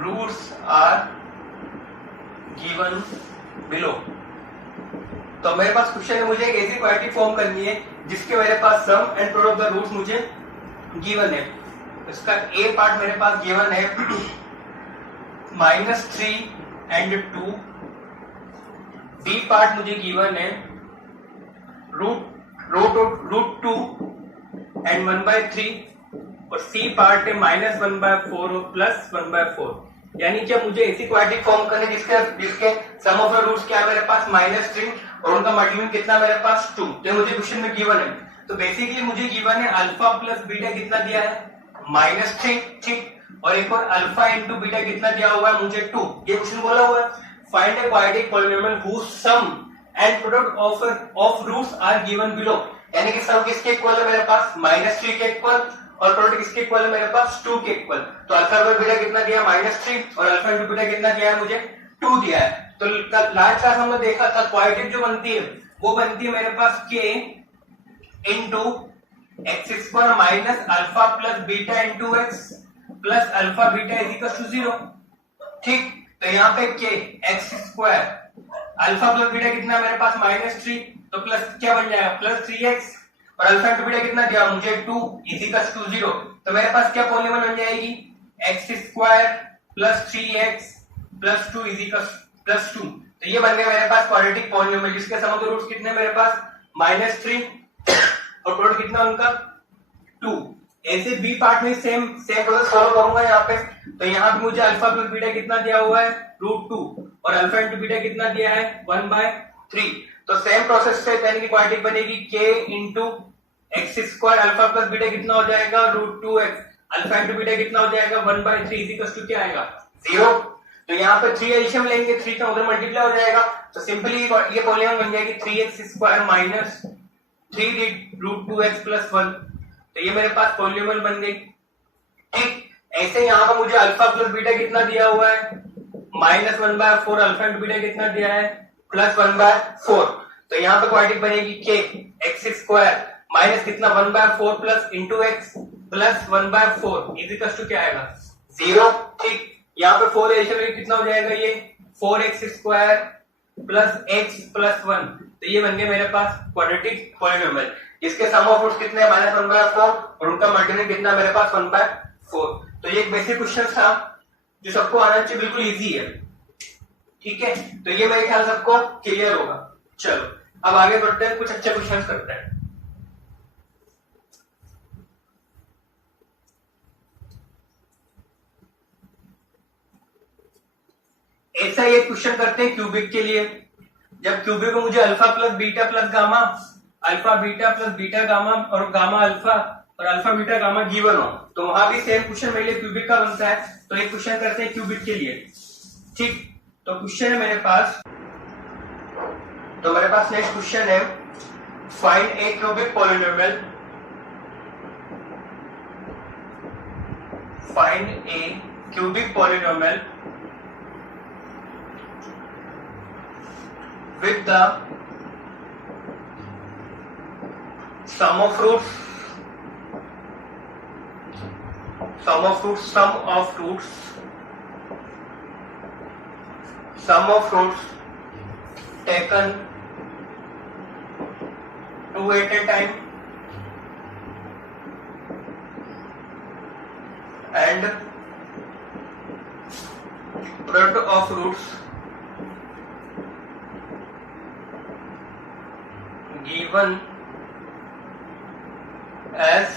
roots are given below। तो मेरे पास क्वेश्चन है, मुझे एक ऐसी क्वाड्रेटिक फॉर्म करनी है जिसके मेरे पास sum and product of the roots मुझे गिवन है। इसका ए पार्ट मेरे पास गिवन है -3 and 2, बी पार्ट मुझे गिवन है √2 and 1/3, और सी पार्ट है -1/4 और +1/4। यानी कि मुझे ऐसी क्वाड्रेटिक फॉर्म करनी है जिसके सम ऑफ द रूट्स क्या है मेरे पास -3 और उनका मल्टीपल कितना मेरे पास 2। तो मुझे क्वेश्चन में गिवन है, तो बेसिकली मुझे गिवन है अल्फा प्लस बीटा कितना दिया है -3। ठीक, और एक और अल्फा इंटू बीटा कितना दिया हुआ है मुझे 2। ये क्वेश्चन बोला हुआ है find a quadratic polynomial whose sum and product of roots are given below। यानी कि सम किसके इक्वल है मेरे पास -3 के इक्वल, और प्रोडक्ट किसके इक्वल है मेरे पास 2 के इक्वल। तो अल्फा और बीटा कितना दिया -3 और अल्फा इंटू बीटा कितना दिया है मुझे 2 दिया है। तो लास्ट क्लास हमने देखा था क्वाड्रेटिक जो बनती है वो बनती है मेरे पास k into x² minus alpha plus beta into x plus alpha beta = 0। ठीक, तो यहाँ पे k x² alpha plus beta कितना मेरे पास -3, तो प्लस क्या बन जाएगा +3x, और अल्फा इंटू बीटा कितना दिया मुझे 2 = 0। तो मेरे पास क्या पॉलिनोमियल बन जाएगी x² + 3x + 2 = 2। तो ये बन गया मेरे पास क्वाड्रेटिक पॉलिनोमियल जिसके सम ऑफ द रूट्स कितने मेरे पास -3 और प्रोडक्ट कितना उनका 2। ऐसे बी पार्ट में सेम प्रोसेस फॉलो करूंगा यहाँ पे। तो यहाँ पे मुझे अल्फा प्लस बीटा कितना दिया हुआ है √2 और अल्फा इंटू बीटा कितना दिया है 1/3। तो सेम प्रोसेस से यानी कि क्वाड्रेटिक बनेगी k into x² alpha plus beta कितना हो जाएगा √2x, अल्फा इंटू बीटा कितना हो जाएगा 1/3 = क्या आएगा 0। तो यहाँ पे 3 एडिशन लेंगे, 3 का उधर मल्टीप्लाई हो जाएगा, तो सिंपली ये पॉलिनोमियल बन जाएगी 3x² माइनस 3 √2x + 1। तो ये मेरे पास पॉलिनोमियल बन गई। ठीक, ऐसे यहाँ पर मुझे अल्फा प्लस बीटा कितना दिया हुआ है -1/4, अल्फा इंटू बीटा कितना दिया है +1/4। तो यहाँ पे क्वाड्रेटिक बनेगी k x² माइनस कितना 1/4 प्लस इंटू x प्लस 1/4 = क्या आएगा 0। ठीक, यहाँ पे 4 एडिशन में कितना हो जाएगा ये 4x² प्लस x प्लस 1। तो ये बन गया मेरे पास क्वाड्रेटिक पॉलिनोमियल इसके सम ऑफ रूट्स कितने -1/4 और उनका मल्टीपल कितना मेरे पास 1/4। तो ये एक बेसिक क्वेश्चन था जो सबको आना चाहिए, बिल्कुल इजी है। ठीक है, तो ये मेरे ख्याल सबको क्लियर होगा। चलो अब आगे बढ़ते हैं, कुछ अच्छे क्वेश्चन करते हैं। ऐसा ये क्वेश्चन करते हैं क्यूबिक के लिए। जब क्यूबिक को मुझे alpha plus beta plus gamma, alpha beta plus beta gamma और गामा अल्फा और अल्फा बीटा गामा गिवन हो, तो वहां भी सेम क्वेश्चन मेरे लिए क्यूबिक का बनता है। तो एक क्वेश्चन करते हैं क्यूबिक के लिए। ठीक, तो क्वेश्चन है मेरे पास, तो मेरे पास नेक्स्ट क्वेश्चन है find A cubic polynomial find a cubic polynomial with the sum of roots taken two at a time and product of roots given as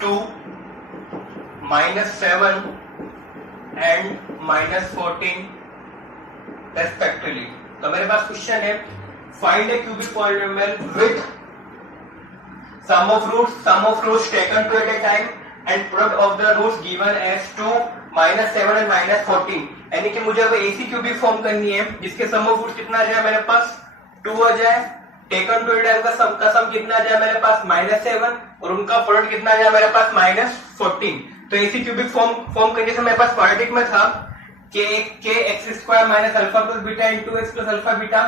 2, -7 and -14 respectively। तो मेरे पास क्वेश्चन है find A cubic polynomial with sum of roots taken two at a time and product of the roots given as 2, -7 and -14। यानी कि मुझे अब ऐसी cubic form करनी है जिसके सम ऑफ रूट्स कितना आ जाए मेरे पास 2 आ जाए, टेकन टू ए टाइम का सम कितना आ जाए मेरे पास -7 और उनका प्रोडक्ट कितना आ जाए मेरे पास -14। तो ऐसी क्यूबिक फॉर्म करने से मेरे पास क्वाड्रेटिक में था kx² minus alpha plus beta into x plus alpha beta.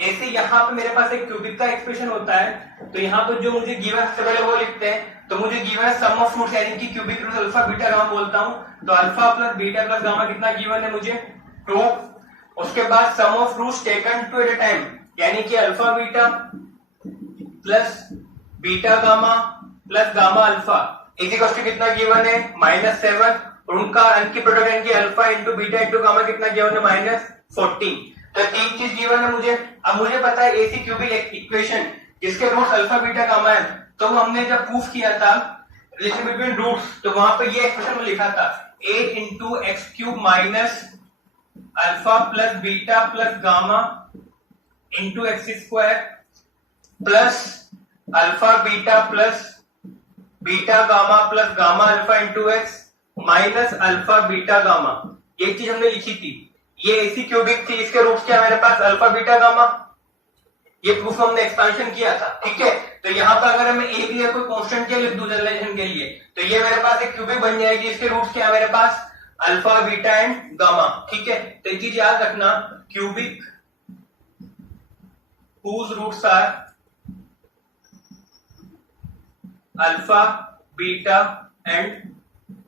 ऐसे यहाँ पे मेरे पास एक क्यूबिक का एक्सप्रेशन होता है, तो यहाँ पे जो मुझे गिवन सबसे पहले वो लिखते हैं, तो मुझे गिवन है सम ऑफ रूट्स यानी कि cubic root alpha beta gamma बोलता हूँ। तो alpha plus beta plus gamma कितना गिवन है मुझे 2। उसके बाद sum of roots taken two at a time यानी कि alpha beta plus beta gamma plus gamma alpha equal to कितना गिवन है -7 और उनका अंकी प्रोडक्ट यानी कि alpha into beta into gamma कितना गिवन है -14। तो तीन चीज गिवन है मुझे। अब मुझे पता है एसी क्यूबिक इक्वेशन जिसके रूट्स अल्फा बीटा गामा है, तो हमने जब प्रूफ किया था रिलेशन बिटवीन रूट्स तो वहां पे ये एक्सप्रेशन में लिखा था a into x cube minus alpha plus beta plus gamma into x square plus alpha beta plus beta gamma plus gamma alpha into x minus alpha beta gamma. ये चीज हमने लिखी थी, ये ऐसी क्यूबिक थी, इसके रूट्स क्या मेरे पास अल्फा बीटा गामा। ये प्रूफ हमने एक्सपेंशन किया था, ठीक है। तो यहाँ पर अगर हमें ए दिया कोई कांस्टेंट के लिख दूं जनरलाइजेशन के लिए, तो ये मेरे पास एक क्यूबिक बन जाएगी, इसके रूट्स क्या मेरे पास अल्फा बीटा एंड गामा, ठीक है। तो ये चीज याद रखना, cubic whose roots are alpha beta and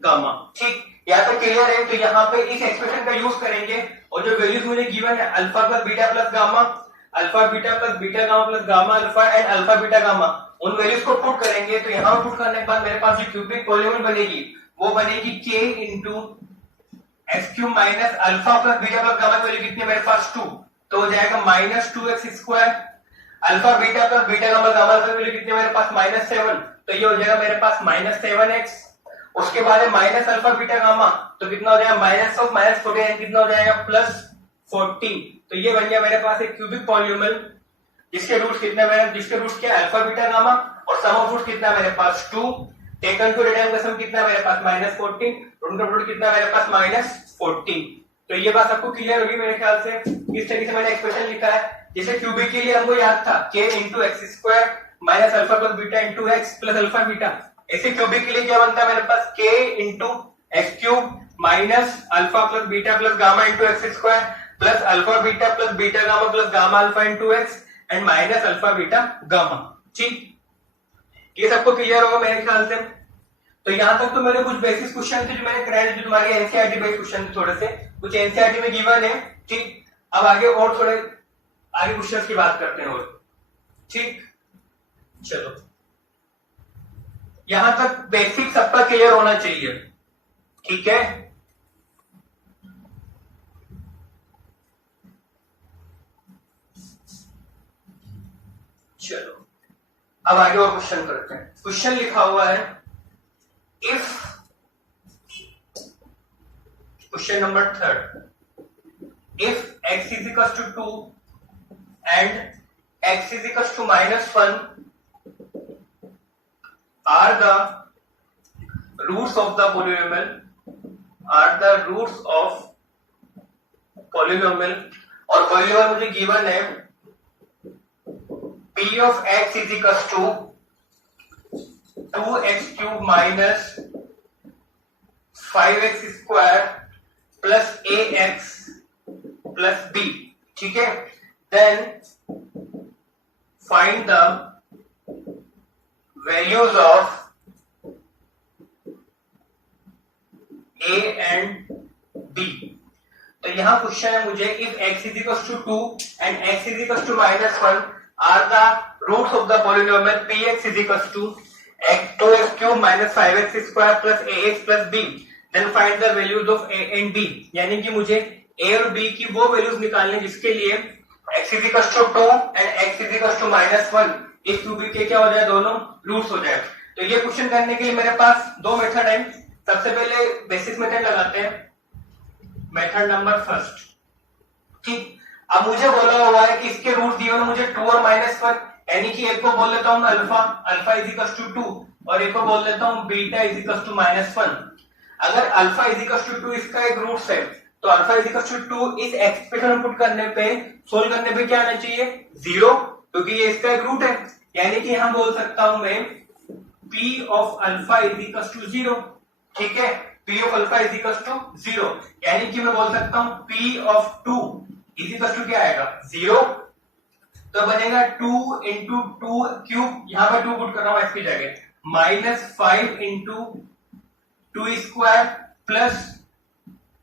gamma, ठीक। यहाँ पे क्लियर है। तो यहाँ पे इस एक्सप्रेशन का यूज करेंगे और जो वैल्यूज मुझे गिवन है alpha plus beta plus gamma, alpha beta plus beta gamma plus gamma alpha and alpha beta gamma, उन वैल्यूज को पुट करेंगे। तो यहाँ पुट करने के बाद मेरे पास जो क्यूबिक पॉलीनोमियल बनेगी वो बनेगी k into x cube minus alpha plus beta plus gamma की वैल्यू कितनी है मेरे पास 2, तो हो जाएगा -2x square alpha beta plus beta gamma gamma की वैल्यू कितनी है मेरे पास -7, तो ये हो जाएगा मेरे पास -7x। उसके बाद है माइनस अल्फा बीटा गामा, तो कितना हो जाएगा माइनस ऑफ -14 कितना हो जाएगा +14। तो ये बन गया मेरे पास एक क्यूबिक पॉलीनोमियल जिसके रूट्स कितने मेरे जिसके रूट्स क्या अल्फा बीटा गामा और सम ऑफ रूट्स कितना मेरे पास 2, टेकन टू रिटर्न का सम कितना मेरे पास -14 और उनका प्रोडक्ट कितना मेरे पास -14। तो ये बात आपको क्लियर होगी मेरे ख्याल से। इस तरीके से मैंने एक्सप्रेशन लिखा है। जैसे क्यूबिक के लिए हमको याद था k into x square minus alpha plus beta into x plus alpha beta, ऐसे क्यूबिक के लिए क्या बनता है मेरे पास k into x cube minus alpha plus beta plus gamma into x square plus alpha beta plus beta gamma plus gamma alpha into x and minus alpha beta gamma, ठीक। ये सबको क्लियर होगा मेरे ख्याल से। तो यहां तक तो मेरे कुछ बेसिक क्वेश्चन थे जो मैंने कराए, जो तुम्हारे एनसीईआरटी बेस्ड क्वेश्चन थे, थोड़े से कुछ एनसीईआरटी में गिवन है, ठीक। अब आगे और थोड़े आगे क्वेश्चंस की बात करते हैं और, ठीक। चलो, यहां तक बेसिक सबका क्लियर होना चाहिए, ठीक है। चलो अब आगे और क्वेश्चन करते हैं। क्वेश्चन लिखा हुआ है if, question number 3, if x is equals to 2 and x is equals to -1 are the roots of the polynomial, और polynomial मुझे गिवन है p of x is equals to 2x cube minus 5x² plus ax plus b, ठीक है। Then find the values of a and b। तो यहाँ question है मुझे, if x is equals to 2 and x is equals to -1 are the roots of the polynomial px is equals to 2x cube minus 5x square plus ax plus b, then find the values of a and b। यानी कि मुझे a और b की वो values निकालने जिसके लिए x is equals to 2 and x is equals to -1 इस क्यूबिक के क्या हो जाए, दोनों रूट्स हो जाए। तो ये क्वेश्चन करने के लिए मेरे पास दो मेथड है। सबसे पहले बेसिक मेथड लगाते हैं, मेथड नंबर फर्स्ट, ठीक। अब मुझे बोला हुआ है कि इसके रूट दिए मुझे 2 और -1, यानी कि एक को बोल लेता हूं अल्फा इज इक्वल्स टू 2 और एक को बोल लेता हूं बीटा इज इक्वल्स टू -1। अगर अल्फा इज इक्वल्स टू 2 इसका एक रूट है तो अल्फा इज इक्वल्स टू 2 इस एक्सप्रेशन में पुट करने पे, सोल्व करने पे क्या आना चाहिए, 0, क्योंकि ये इसका एक रूट है। यानी कि हम बोल सकता हूं मैं p of alpha is equals to 0, ठीक है। p of alpha is equals to 0, यानी कि मैं बोल सकता हूं p of 2 is equals to क्या आएगा, 0। तो बनेगा 2 इंटू 2 क्यूब, यहां पे 2 पुट कर रहा हूं इसकी जगह, -5 into 2 square plus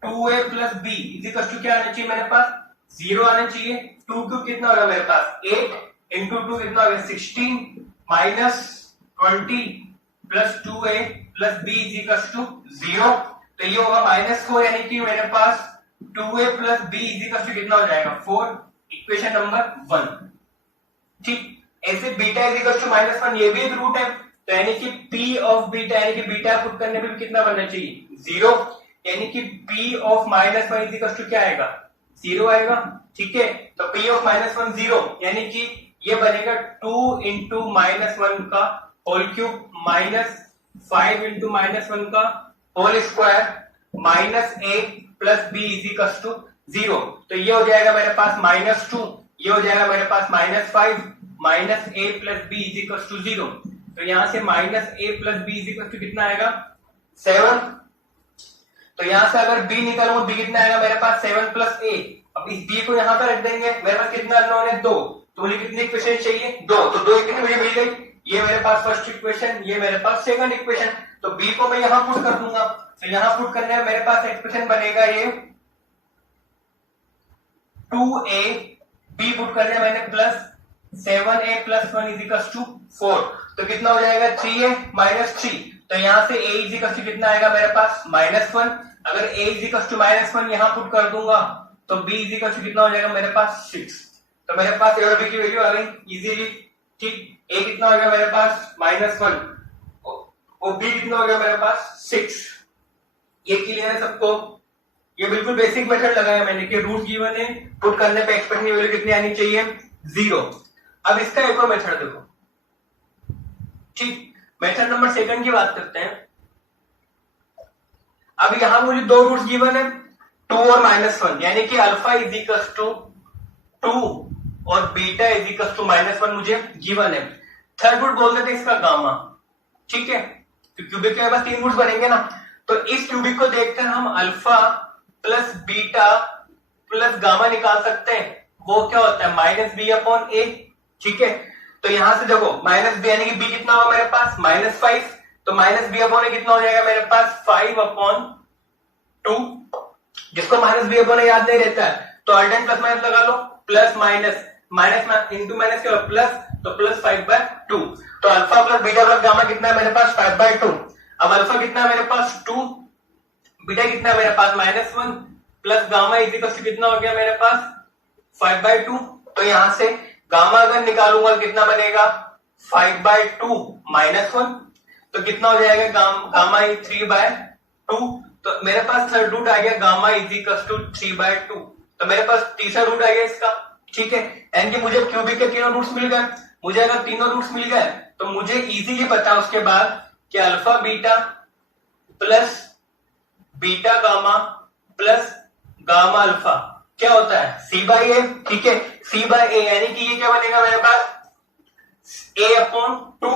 2a plus b is equals to क्या आना चाहिए मेरे पास, 0 आना चाहिए। 2 क्यूब कितना होगा मेरे पास, 8 इंटू 2 कितना होगा, 16 minus 20 plus 2a plus b is equals to 0। तो ये होगा -4, यानी कि मेरे पास 2a plus b is equals to कितना हो जाएगा, 4। इक्वेशन नंबर 1, ठीक। ऐसे बीटा इज इक्वल्स टू -1 ये भी एक रूट है, तो यानी कि p ऑफ बीटा, यानी कि बीटा पुट करने पे भी कितना बनना चाहिए, 0। यानी कि p of -1 is equals to क्या आएगा, 0 आएगा, ठीक है। तो p ऑफ -1 0, यानी कि ये बनेगा 2 इंटू -1 का होल क्यूब माइनस 5 इंटू -1 का whole square minus a plus b is equals to 0। तो ये हो जाएगा मेरे पास -2, ये हो जाएगा मेरे पास -5 minus a plus b is equals to 0। तो यहां से -a plus b is equals to कितना आएगा, 7। तो यहां से अगर b निकालूं, b कितना आएगा मेरे पास, 7 प्लस a। अब इस b को यहां पर रख देंगे, मेरे पास कितना अननोन है, 2। तो मुझे कितनी इक्वेशन चाहिए, 2। तो 2 इक्वेशन मुझे मिल गई, ये मेरे पास फर्स्ट इक्वेशन, ये मेरे पास सेकंड इक्वेशन। तो b को मैं यहां पुट कर दूंगा, तो यहां पुट करने में मेरे पास एक्सप्रेशन बनेगा ये 2a, b पुट करने मैंने plus 7a plus 1 is equals to 4। तो कितना हो जाएगा, 3a माइनस 3। तो यहां से a इज इक्वल्स टू कितना आएगा मेरे पास, -1। अगर a इज इक्वल्स टू -1 यहां पुट कर दूंगा तो b इज इक्वल्स टू कितना हो जाएगा मेरे पास, 6। तो मेरे पास a और b की वैल्यू आ गई इजीली, ठीक। a कितना हो गया मेरे पास, -1 और b कितना हो गया मेरे पास, 6। ये क्लियर है सबको। ये बिल्कुल बेसिक मेथड लगाया मैंने कि रूट गिवन है, पुट करने पे एक्सप्रेशन की वैल्यू कितनी आनी चाहिए, 0। अब इसका एक और मेथड देखो, ठीक। मेथड नंबर सेकंड की बात करते हैं। अब यहां मुझे दो रूट्स गिवन है, 2 और -1, यानी कि अल्फा इज इक्वल्स टू 2 और बीटा इज इक्वल्स टू -1 मुझे गिवन है। थर्ड रूट बोल देते हैं इसका गामा, ठीक है। तो क्यूबिक के पास 3 रूट्स बनेंगे ना, तो इस क्यूबिक को देखकर हम alpha plus beta plus gamma निकाल सकते हैं। वो क्या होता है, -b/a, ठीक है। तो यहां से देखो -b यानी कि b कितना होगा मेरे पास, -5। तो -b/a कितना हो जाएगा मेरे पास, 5/2। जिसको -b/a याद नहीं रहता है तो अल्टरनेट प्लस माइनस लगा लो, plus minus minus into minus क्या होगा, प्लस, तो प्लस 5/2। तो alpha plus beta plus gamma कितना है मेरे पास, 5/2। अब अल्फा कितना है मेरे पास, 2, बीटा कितना है मेरे पास, -1 plus gamma is equal to कितना हो गया मेरे पास, 5/2। तो यहां से गामा अगर निकालूंगा कितना बनेगा, 5/2 -1। तो कितना हो जाएगा, गामा 3/2। तो मेरे पास थर्ड रूट आ गया, गामा इज इक्वल टू 3/2। तो मेरे पास तीसरा रूट आ गया इसका, ठीक है। यानी कि मुझे क्यूबिक के तीनों रूट्स मिल गए। मुझे अगर तीनों रूट्स मिल गए तो मुझे इजीली पता उसके बाद कि alpha beta plus beta gamma plus gamma alpha क्या होता है, c/a, ठीक है। c/a यानी कि ये क्या बनेगा मेरे पास, a/2,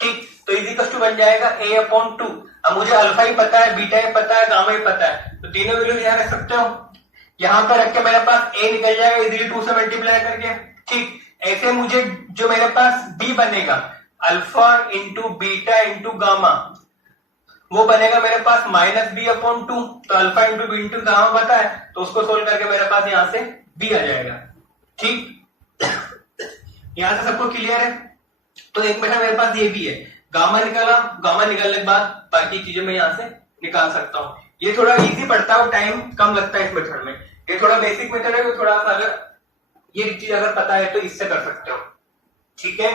ठीक। तो इज इक्वल टू बन जाएगा a/2। अब मुझे अल्फा ही पता है, बीटा ही पता है, गामा ही पता है, तो तीनों वैल्यू यहाँ रख सकते हो। यहाँ पर रख के मेरे पास ए निकल जाएगा इजीली 2 से मल्टीप्लाई करके। ठीक, ऐसे मुझे जो मेरे पास बी बनेगा alpha into beta into gamma, वो बनेगा मेरे पास माइनस बी अपॉन 2। तो alpha into B into gamma पता है, तो उसको सोल्व करके मेरे पास यहाँ से बी आ जाएगा। ठीक, यहां से सबको क्लियर है। तो एक मेथड मेरे पास ये भी है, गामा निकाला, गामा निकालने के बाद बाकी चीजें मैं यहाँ से निकाल सकता हूँ। ये थोड़ा इजी पड़ता है और टाइम कम लगता है इस मेथड में। ये थोड़ा बेसिक मेथड है, तो थोड़ा सा अगर ये चीज अगर पता है तो इससे कर सकते हो। ठीक है,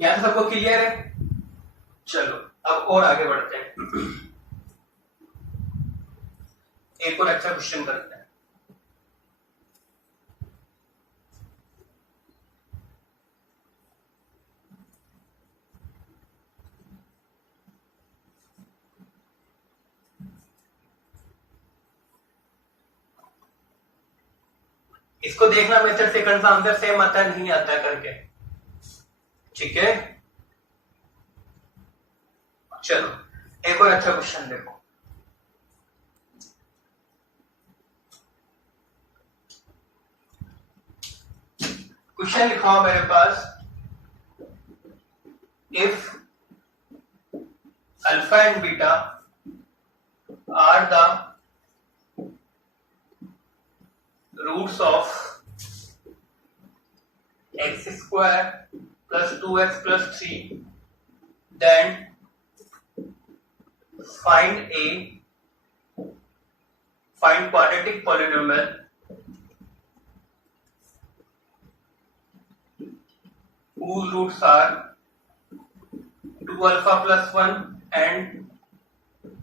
यहां से सबको क्लियर है। चलो अब और आगे बढ़ते हैं, एक और अच्छा क्वेश्चन करते हैं। इसको देखना मेथड सेकंड का आंसर सेम आता है नहीं आता है करके। ठीक है, चलो एक और अच्छा क्वेश्चन देखो। क्वेश्चन लिखा हुआ मेरे पास, if alpha and beta are the roots of x square plus 2x plus 3, then find quadratic polynomial whose roots are 2 alpha plus 1 and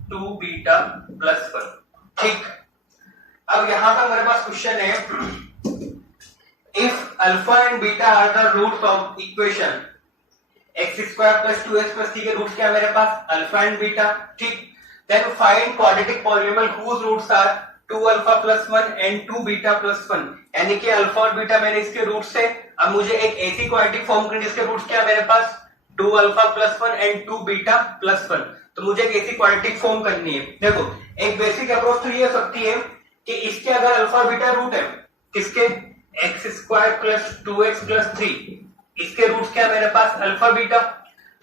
2 beta plus 1। ठीक, अब यहां पर मेरे पास क्वेश्चन है, if alpha and beta are the roots of equation x square plus 2x plus 3 के roots क्या है मेरे पास, अल्फा एंड बीटा। ठीक, then find quadratic polynomial whose roots are 2 alpha plus 1 and 2 beta plus 1। यानी कि alpha और beta मैंने इसके रूट्स है। अब मुझे एक ऐसी क्वाड्रेटिक फॉर्म करनी जिसके रूट्स क्या है मेरे पास 2 alpha plus 1 and 2 beta plus 1। तो मुझे एक ऐसी क्वाड्रेटिक फॉर्म करनी है। देखो एक बेसिक अप्रोच तो ये हो सकती है कि इसके अगर अल्फा बीटा रूट है, किसके, x square plus 2x plus 3, इसके रूट्स क्या है मेरे पास अल्फा बीटा।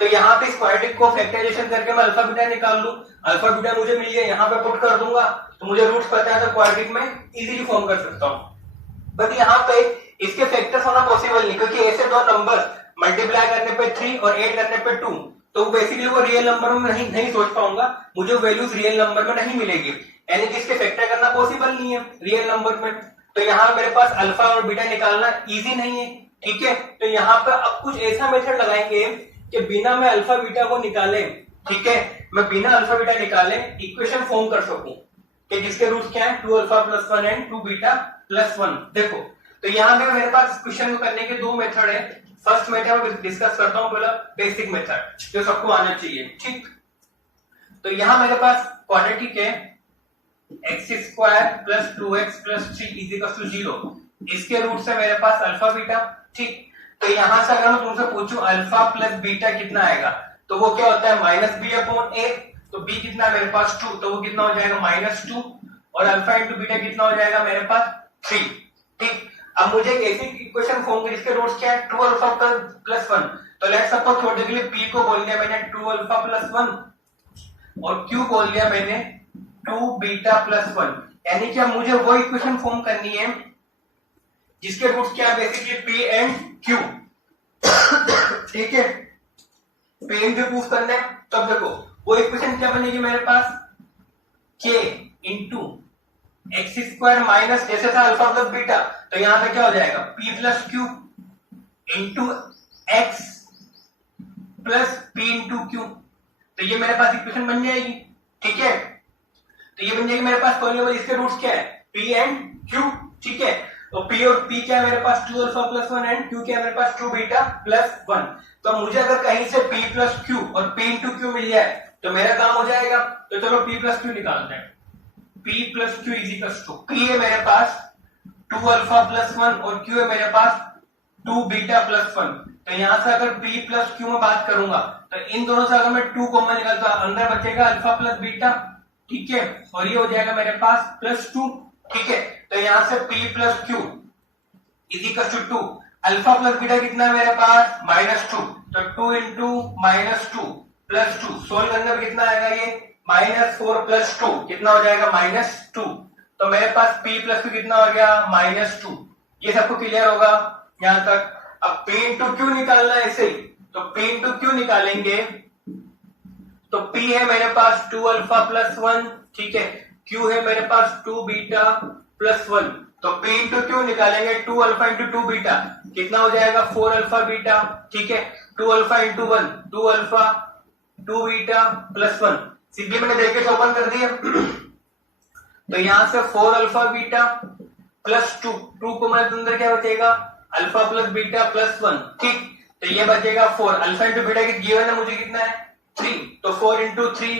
तो यहाँ पे क्वाड्रेटिक को फैक्टराइजेशन करके मैं अल्फा बीटा निकाल लूं, अल्फा बीटा मुझे मिल गया, यहाँ पे पुट कर दूंगा तो मुझे रूट्स पता है, तो क्वाड्रेटिक में इजीली फॉर्म कर सकता हूँ। बट यहाँ पे इसके फैक्टर्स होना पॉसिबल नहीं, क्योंकि ऐसे दो नंबर मल्टीप्लाई करने पे 3 और ऐड करने पे 2, तो बेसिकली वो रियल नंबर में नहीं सोच पाऊंगा, मुझे वैल्यूज रियल नंबर में नहीं मिलेगी, यानी कि इसके फैक्टर करना पॉसिबल नहीं है रियल नंबर में। तो यहाँ मेरे पास अल्फा और बीटा निकालना इजी नहीं है। ठीक है, तो यहाँ पर अब कुछ ऐसा मेथड लगाएंगे कि बिना मैं अल्फा बीटा को निकाले, ठीक है, मैं बिना अल्फा बीटा निकाले इक्वेशन फॉर्म कर सकूं कि जिसके रूट्स क्या है 2 alpha plus 1 and 2 beta plus 1। देखो तो यहाँ पे मेरे पास क्वेश्चन को करने के दो मेथड है। फर्स्ट मेथड में डिस्कस करता हूँ, पहला बेसिक मेथड जो सबको आना चाहिए। ठीक, तो यहाँ मेरे पास क्वाड्रेटिक है x square plus 2x plus 3 is equal to 0, इसके रूट से मेरे पास अल्फा बीटा। ठीक, तो यहां से अगर मैं तुमसे पूछूं अल्फा प्लस बीटा कितना आएगा, तो वो क्या होता है माइनस बी अपॉन ए। तो बी कितना है मेरे पास 2, तो वो कितना हो जाएगा -2, और अल्फा इंटू बीटा कितना हो जाएगा मेरे पास 3। ठीक, अब मुझे एक ऐसी इक्वेशन फॉर्म करनी जिसके रूट्स क्या है 2 अल्फा प्लस 1। तो लेट्स सपोज थोड़े के लिए पी को बोल दिया मैंने 2 अल्फा प्लस 1 और क्यू बोल दिया मैंने 2 बीटा प्लस 1, यानी कि अब मुझे वो इक्वेशन फॉर्म करनी है जिसके रूट्स क्या है बेसिकली पी एंड क्यू। ठीक है, पी एंड क्यू प्रूफ करना है, तब देखो वो इक्वेशन क्या बनेगी मेरे पास k into x square minus जैसे था अल्फा प्लस बीटा, तो यहां पे क्या हो जाएगा p plus Q into x plus P into Q. तो ये मेरे पास इक्वेशन बन जाएगी। ठीक है, तो ये बन जाएगी मेरे पास पॉलिनोमियल, इसके रूट्स क्या है p एंड q। ठीक है, तो p और p क्या है मेरे पास 2 अल्फा प्लस 1 एंड q क्या है मेरे पास 2 बीटा प्लस 1। तो मुझे अगर कहीं से p प्लस q और p इंटू q मिल जाए तो मेरा काम हो जाएगा। तो चलो p प्लस q निकालते हैं। p plus q is equal to p है मेरे पास 2 अल्फा प्लस 1 और q है मेरे पास 2 बीटा प्लस 1। तो यहाँ से अगर p प्लस क्यू में बात करूंगा तो इन दोनों से अगर मैं 2 कॉमन निकालता अंदर बचेगा अल्फा प्लस बीटा, ठीक है, और ये हो जाएगा मेरे पास +2, ठीक है। तो यहाँ से p plus q is equal to 2, alpha plus beta कितना है मेरे पास -2, तो 2 इंटू -2 प्लस 2, सोल्व करने में कितना आएगा ये -4 प्लस 2 कितना हो जाएगा -2, तो मेरे पास p प्लस क्यू कितना हो गया -2। ये सबको क्लियर होगा यहां तक। अब p इंटू क्यू निकालना है इसे, तो p इंटू क्यू निकालेंगे तो p है मेरे पास 2 अल्फा प्लस 1, ठीक है, q है मेरे पास 2 बीटा प्लस 1, तो p इंटू क्यू निकालेंगे 2 अल्फा इंटू 2 बीटा कितना हो जाएगा 4 अल्फा बीटा, ठीक है, 2 alpha into 1 2 alpha 2 beta plus 1, सीधे मैंने ब्रैकेट ओपन कर दिया। तो यहां से 4 अल्फा बीटा प्लस 2 को मैं अंदर क्या बचेगा अल्फा प्लस बीटा प्लस 1, ठीक, तो ये बचेगा 4 अल्फा इंटू बीटा की गिवन है मुझे कितना है 3, तो 4 इंटू 3,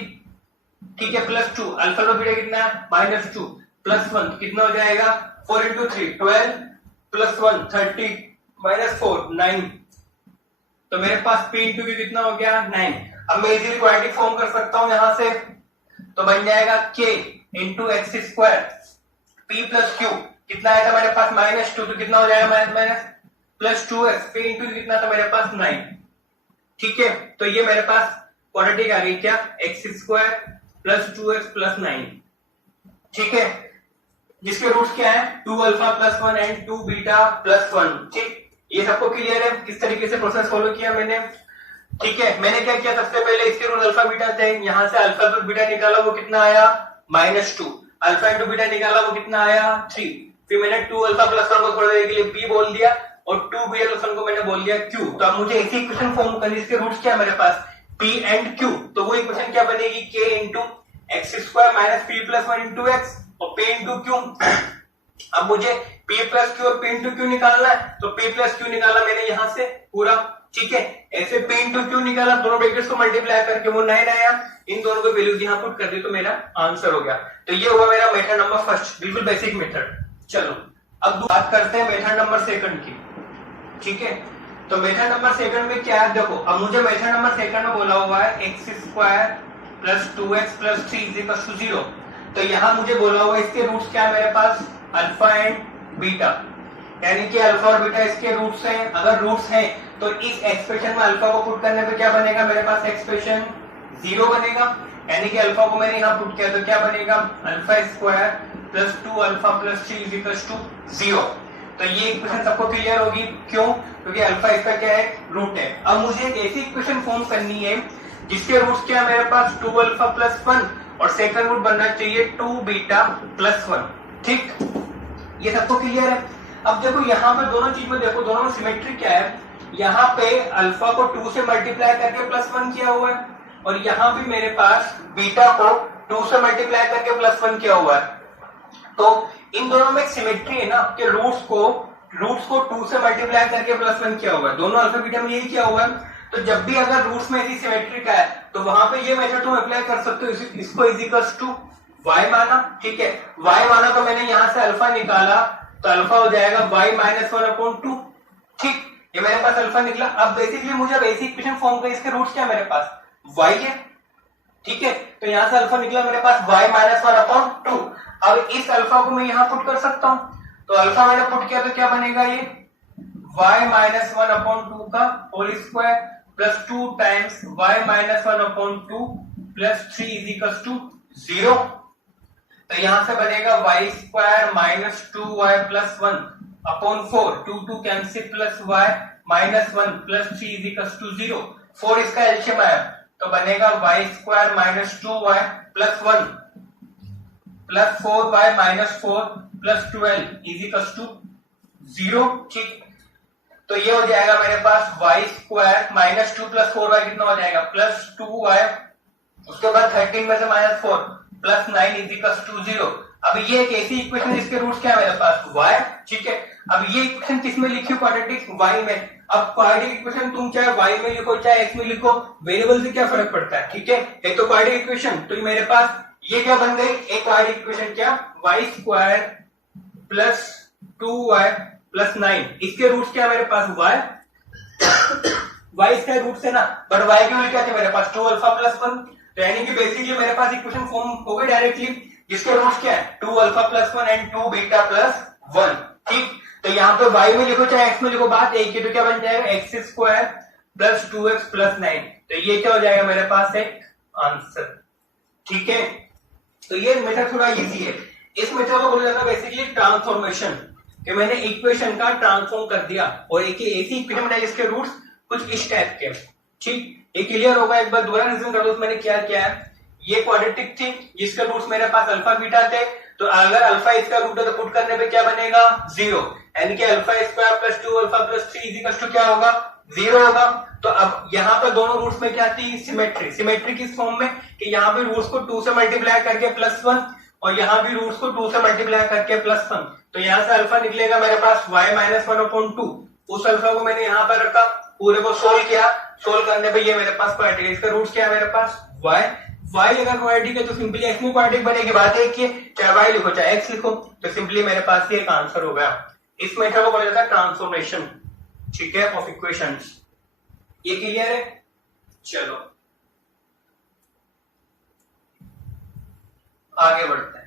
ठीक है, प्लस 2 अल्फा प्लस बीटा कितना है -2 प्लस 1 कितना हो जाएगा 4 इंटू 3 12 प्लस 1 30 -4 9, तो मेरे पास p इंटू क्यू कितना हो गया 9। अब मैं इजीली क्वाड्रेटिक फॉर्म कर सकता हूं यहां से, तो बन जाएगा k into x square p plus Q कितना आया था मेरे पास -2, तो कितना हो जाएगा minus plus 2x, p into कितना था मेरे पास 9, ठीक है, तो ये मेरे पास क्वाड्रेटिक आ गई क्या x square plus 2x plus 9, ठीक है, जिसके रूट्स क्या है 2 alpha plus 1 and 2 beta plus 1, ठीक, ये सबको क्लियर है किस तरीके से प्रोसेस फॉलो किया मैंने, ठीक है। मैंने क्या किया सबसे पहले इसके रूट अल्फा बीटा थे, यहां से अल्फा प्लस बीटा निकाला वो कितना आया -2, अल्फा इंटू बीटा निकाला वो कितना आया 3, फिर मैंने 2 अल्फा प्लस 1 को थोड़ी देर के लिए p बोल दिया और 2 बीटा प्लस 1 को मैंने बोल दिया q, तो अब मुझे ऐसी इक्वेशन फॉर्म करनी इसके रूट्स क्या है मेरे पास p एंड q, तो वो इक्वेशन क्या बनेगी k into x square minus p plus 1 into x और p इंटू क्यू। अब मुझे p प्लस क्यू और p इंटू क्यू निकालना है, तो p प्लस क्यू निकाला मैंने यहां से पूरा, ठीक है, ऐसे p इंटू क्यू निकाला, दोनों ब्रैकेट्स को मल्टीप्लाई करके वो 9 आया, इन दोनों को वैल्यूज यहां पुट कर दी तो मेरा आंसर हो गया। तो ये हुआ मेरा मेथड नंबर फर्स्ट, बिल्कुल बेसिक मेथड। चलो अब बात करते हैं मेथड नंबर सेकंड की, ठीक है। तो मेथड नंबर सेकंड में क्या है, देखो अब मुझे मेथड नंबर सेकंड में बोला हुआ है x square plus 2x plus 3 is equal to 0, तो यहां मुझे बोला हुआ है इसके रूट्स क्या है मेरे पास अल्फा एंड बीटा, यानी कि अल्फा और बीटा इसके रूट्स हैं, अगर रूट्स हैं तो इस एक्सप्रेशन में अल्फा को पुट करने पे क्या बनेगा मेरे पास एक्सप्रेशन 0 बनेगा, यानी कि अल्फा को मैंने यहां पुट किया तो क्या बनेगा alpha square plus 2 alpha plus 3 is equal to 0। तो ये इक्वेशन सबको क्लियर होगी, क्यों, क्योंकि अल्फा इसका क्या है रूट है। अब मुझे एक ऐसी इक्वेशन फॉर्म करनी है जिसके रूट्स क्या है मेरे पास 2 अल्फा प्लस 1 और सेकंड रूट बनना चाहिए 2 बीटा प्लस 1, ठीक, ये सबको क्लियर है। अब देखो यहाँ पर दोनों चीज में देखो, दोनों में सिमेट्री क्या है, यहाँ पे अल्फा को 2 से मल्टीप्लाई करके प्लस 1 किया हुआ है और यहाँ भी मेरे पास बीटा को 2 से मल्टीप्लाई करके प्लस 1 किया हुआ है, तो इन दोनों में एक सिमेट्री है ना कि रूट्स को 2 से मल्टीप्लाई करके प्लस 1 किया हुआ है, दोनों अल्फा बीटा में यही किया हुआ है। तो जब भी अगर रूट्स में ऐसी सिमेट्री का है तो वहां पे ये मेथड तुम अप्लाई कर सकते हो, इसको इज इक्वल्स टू y माना, ठीक है, y माना तो मैंने यहां से अल्फा निकाला तो अल्फा हो जाएगा y माइनस 1/2, ठीक, ये मेरे पास अल्फा निकला। अब बेसिकली मुझे अब ऐसी इक्वेशन फॉर्म कर, इसके रूट्स क्या है मेरे पास y है, ठीक है, तो यहां से अल्फा निकला मेरे पास y माइनस 1/2। अब इस अल्फा को मैं यहां पुट कर सकता हूं, तो अल्फा मैंने पुट किया तो क्या बनेगा ये y माइनस 1/2 का whole square plus 2 times y minus 1/2 plus 3 is equal to 0। तो यहां से बनेगा y square minus 2y plus 1/4, 2 cancel plus y minus 1 plus 3 is equal to 0, 4 इसका एलसीएम आया तो बनेगा y square minus 2y plus 1 plus 4y minus 4 plus 12 is equal to 0, ठीक। तो ये हो जाएगा मेरे पास y square minus 2 plus 4y कितना हो जाएगा प्लस 2y, उसके बाद 13 में से minus 4 plus 9 is equal to 0। अब ये एक ऐसी इक्वेशन इसके रूट्स क्या है मेरे पास y, ठीक है। अब ये इक्वेशन किसमें लिखी हो क्वाड्रेटिक y में। अब क्वाड्रेटिक इक्वेशन तुम चाहे y में लिखो चाहे x में लिखो, वेरिएबल से क्या फर्क पड़ता है, ठीक है। एक तो क्वाड्रेटिक इक्वेशन, तो मेरे पास ये क्या बन गई एक क्वाड्रेटिक इक्वेशन क्या y square plus 2y plus 9, इसके रूट्स क्या मेरे पास y y स्क्वायर रूट से ना, बट y की वैल्यू क्या थी मेरे पास 2 अल्फा प्लस 1, तो यानी कि बेसिकली मेरे पास इक्वेशन फॉर्म हो गई डायरेक्टली, जिसके रूट्स क्या है 2 alpha plus 1 and 2 beta plus 1। ठीक, तो यहाँ पे y में लिखो चाहे x में लिखो, बात एक ही, तो क्या बन जाएगा x square plus 2x plus 9, तो ये क्या हो जाएगा मेरे पास एक आंसर। ठीक है, तो ये मेथड थोड़ा इजी है। इस मेथड को बोला जाता है बेसिकली ट्रांसफॉर्मेशन, कि मैंने इक्वेशन का ट्रांसफॉर्म कर दिया और एक ऐसी इक्वेशन बनाई जिसके रूट्स कुछ इस टाइप के। ठीक, ये क्लियर होगा, एक बार दोबारा रिवीजन कर दो। मैंने क्या किया है, ये क्वाड्रेटिक थी जिसके रूट्स मेरे पास अल्फा बीटा थे, तो अगर अल्फा इसका रूट है तो पुट करने पे क्या बनेगा 0, यानी कि alpha square plus 2 alpha plus 3 equals to क्या होगा 0 होगा। तो अब यहाँ पर दोनों रूट्स में क्या थी सिमेट्री, सिमेट्री किस फॉर्म में कि यहाँ पे रूट्स को 2 से मल्टीप्लाई करके प्लस 1 और यहाँ भी रूट्स को 2 से मल्टीप्लाई करके प्लस 1, तो यहाँ से अल्फा निकलेगा मेरे पास y माइनस 1/2, उस अल्फा को मैंने यहाँ पर रखा, पूरे को सोल्व किया, सोल्व करने पे ये मेरे पास क्वाड्रेटिक है, इसका रूट्स क्या है मेरे पास y अगर क्वाड्रेटिक है तो सिंपली x में क्वाड्रेटिक बनेगी, बात है कि चाहे y लिखो चाहे x लिखो, तो सिंपली मेरे पास ये एक आंसर हो गया। इस मेथड को बोला जाता है ट्रांसफॉर्मेशन, ठीक है, ऑफ इक्वेशंस। ये क्लियर है, चलो आगे बढ़ते हैं।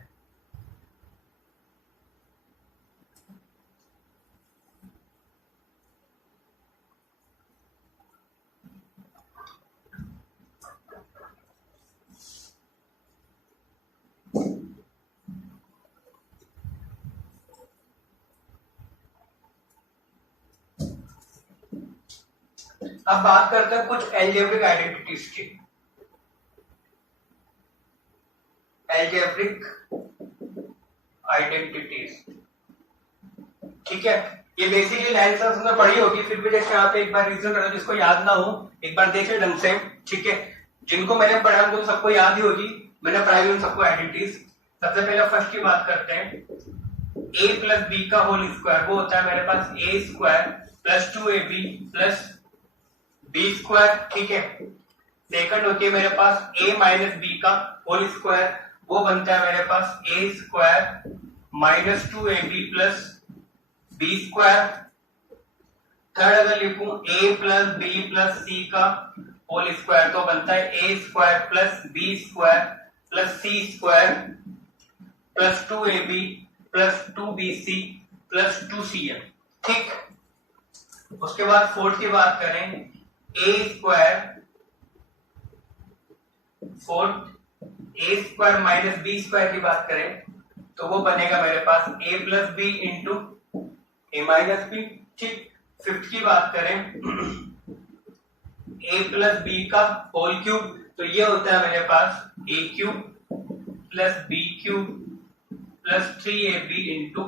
अब बात करते हैं कुछ एल्जेब्रिक आइडेंटिटीज की। एल्जेब्रिक आइडेंटिटीज, ठीक है, ये बेसिकली 9th क्लास में पढ़ी होगी, फिर भी जैसे यहाँ पे एक बार रिवीजन करो, जिसको याद ना हो एक बार देख ले ढंग से। ठीक है, जिनको मैंने पढ़ा उनको तो सबको याद ही होगी, मैंने पढ़ाई उन सबको आइडेंटिटीज। सबसे पहले फर्स्ट की बात करते हैं, a प्लस बी का होल स्क्वायर, वो होता है मेरे पास a square plus 2ab plus B square. ठीक है, सेकंड होती है मेरे पास a माइनस बी का होल स्क्वायर, वो बनता है मेरे पास a square minus 2ab plus B square. Third अगर लिखूं a plus B plus c का होल स्क्वायर, तो बनता है a square plus B square plus c square plus 2ab plus 2bc plus 2cm। ठीक, उसके बाद फोर्थ की बात करें, a square minus b square की बात करें, तो वो बनेगा मेरे पास a plus B into a minus b. ठीक, फिफ्थ की बात करें a प्लस बी का होल क्यूब, तो ये होता है मेरे पास a cube plus B cube plus 3ab into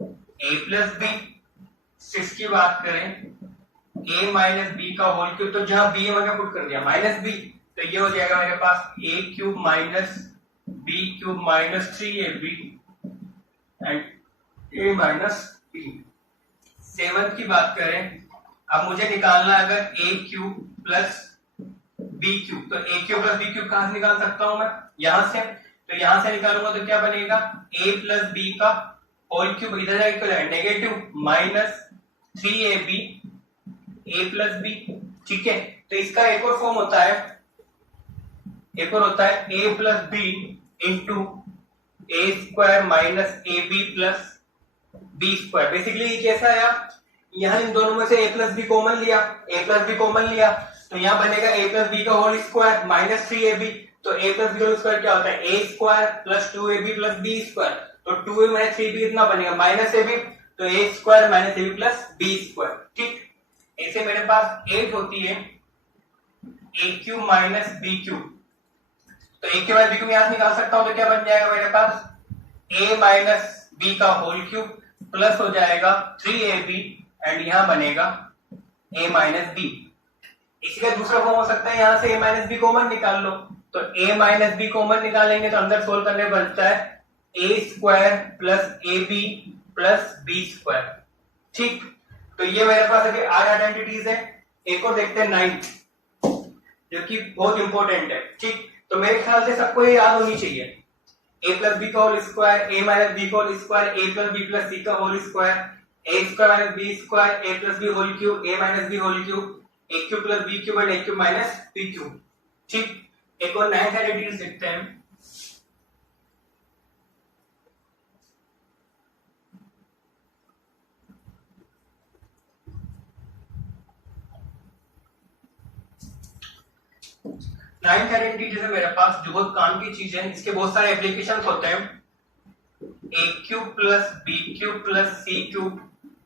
a plus b. Six की बात करें a माइनस बी का होल क्यूब, तो जहां b मैंने पुट कर दिया माइनस बी, तो ये हो जाएगा मेरे पास a cube minus B cube minus 3ab and a minus b. Seven की बात करें, अब मुझे निकालना है अगर a cube plus B cube, तो a cube plus B cube कहां से निकाल सकता हूं मैं, यहां से, तो यहां से निकालूंगा तो क्या बनेगा a प्लस बी का होल क्यूब, इधर जाएगा negative minus 3ab a plus b. ठीक है, तो इसका एक और फॉर्म होता है, एक और होता है a plus B into A square minus A B plus B square. Basically ये कैसा है, यहाँ इन दोनों में से a प्लस बी कॉमन लिया, a प्लस बी कॉमन लिया, तो यहाँ बनेगा a प्लस बी का होल स्क्वायर माइनस 3ab, तो a plus B whole square क्या होता है a square plus 2ab plus B square, तो 2a माइनस 3b कितना बनेगा माइनस ab, तो a square minus ab plus B square. ठीक, ऐसे मेरे पास 8 होती है a cube minus B cube, तो a cube minus B cube यहां से निकाल सकता हूं, तो क्या बन जाएगा मेरे पास a माइनस बी का होल क्यूब प्लस हो जाएगा 3ab एंड यहां बनेगा a माइनस बी। इसी का दूसरा फॉर्म हो सकता है, यहां से a माइनस बी कॉमन निकाल लो, तो a माइनस बी कॉमन निकालेंगे तो अंदर सोल्व करने बनता है a square plus A B plus B square. ठीक, तो ये मेरे पास अभी 8 आइडेंटिटीज है। एक और देखते हैं 9th, जो कि बहुत इंपॉर्टेंट है। ठीक, तो मेरे ख्याल से सबको ये याद होनी चाहिए, a प्लस बी का whole square, a minus b का whole square, a plus B plus c का whole square, a square minus b square, a plus B whole cube, a minus b whole cube, a cube plus B cube and a cube minus B cube. ठीक, एक और 9th identities देखते हैं। Ninth identity है मेरे पास, जो बहुत काम की चीज है, इसके बहुत सारे एप्लीकेशन होते हैं। A cube plus B cube plus C cube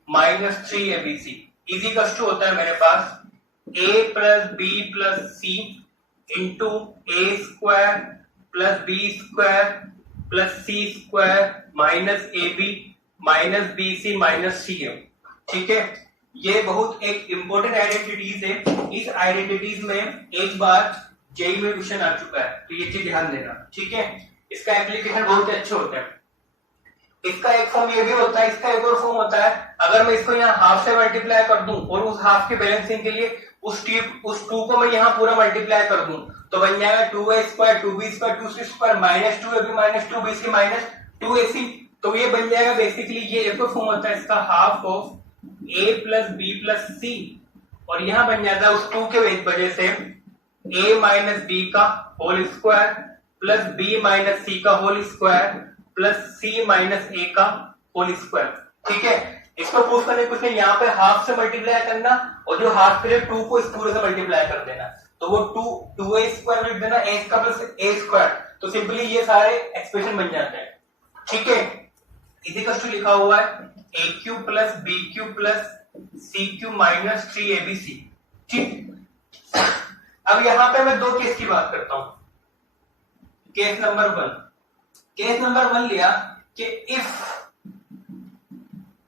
minus 3abc equals to होता है मेरे पास a plus B plus c into A square plus B square plus c square minus A b minus b c minus c m. ठीक है, ये बहुत एक important identities है। इस आइडेंटिटीज में एक बार जेई में क्वेश्चन आ चुका है, तो ये चीज ध्यान देना। ठीक है, इसका एप्लीकेशन बहुत अच्छा होता है। इसका एक फॉर्म ये भी होता है, इसका एक और फॉर्म होता है। अगर मैं इसको यहाँ हाफ से मल्टीप्लाई कर दूं और उस हाफ के बैलेंसिंग के लिए उस 2 को मैं यहाँ पूरा मल्टीप्लाई कर दूं, तो बन जाएगा 2a square 2b square 2c square minus 2ab minus 2bc minus 2ac। तो ये बन जाएगा बेसिकली, ये एक और फॉर्म होता है इसका, half of a plus B plus c, और यहाँ बन जाता है उस 2 के वजह से a माइनस बी का whole square plus b minus c का whole square plus c minus a का होल स्क्वायर। ठीक है, इसको प्रूफ करने कुछ नहीं, यहाँ पे हाफ से मल्टीप्लाई करना और जो हाफ के लिए 2 को इस पूरे से मल्टीप्लाई कर देना, तो वो 2a स्क्वायर लिख देना a का प्लस a स्क्वायर, तो सिंपली ये सारे एक्सप्रेशन बन जाते हैं। ठीक है, इजिकल्स टू लिखा हुआ है a cube plus b cube plus c cube minus 3abc। ठीक, अब यहां पे मैं 2 केस की बात करता हूं। केस नंबर 1, केस नंबर 1 लिया कि if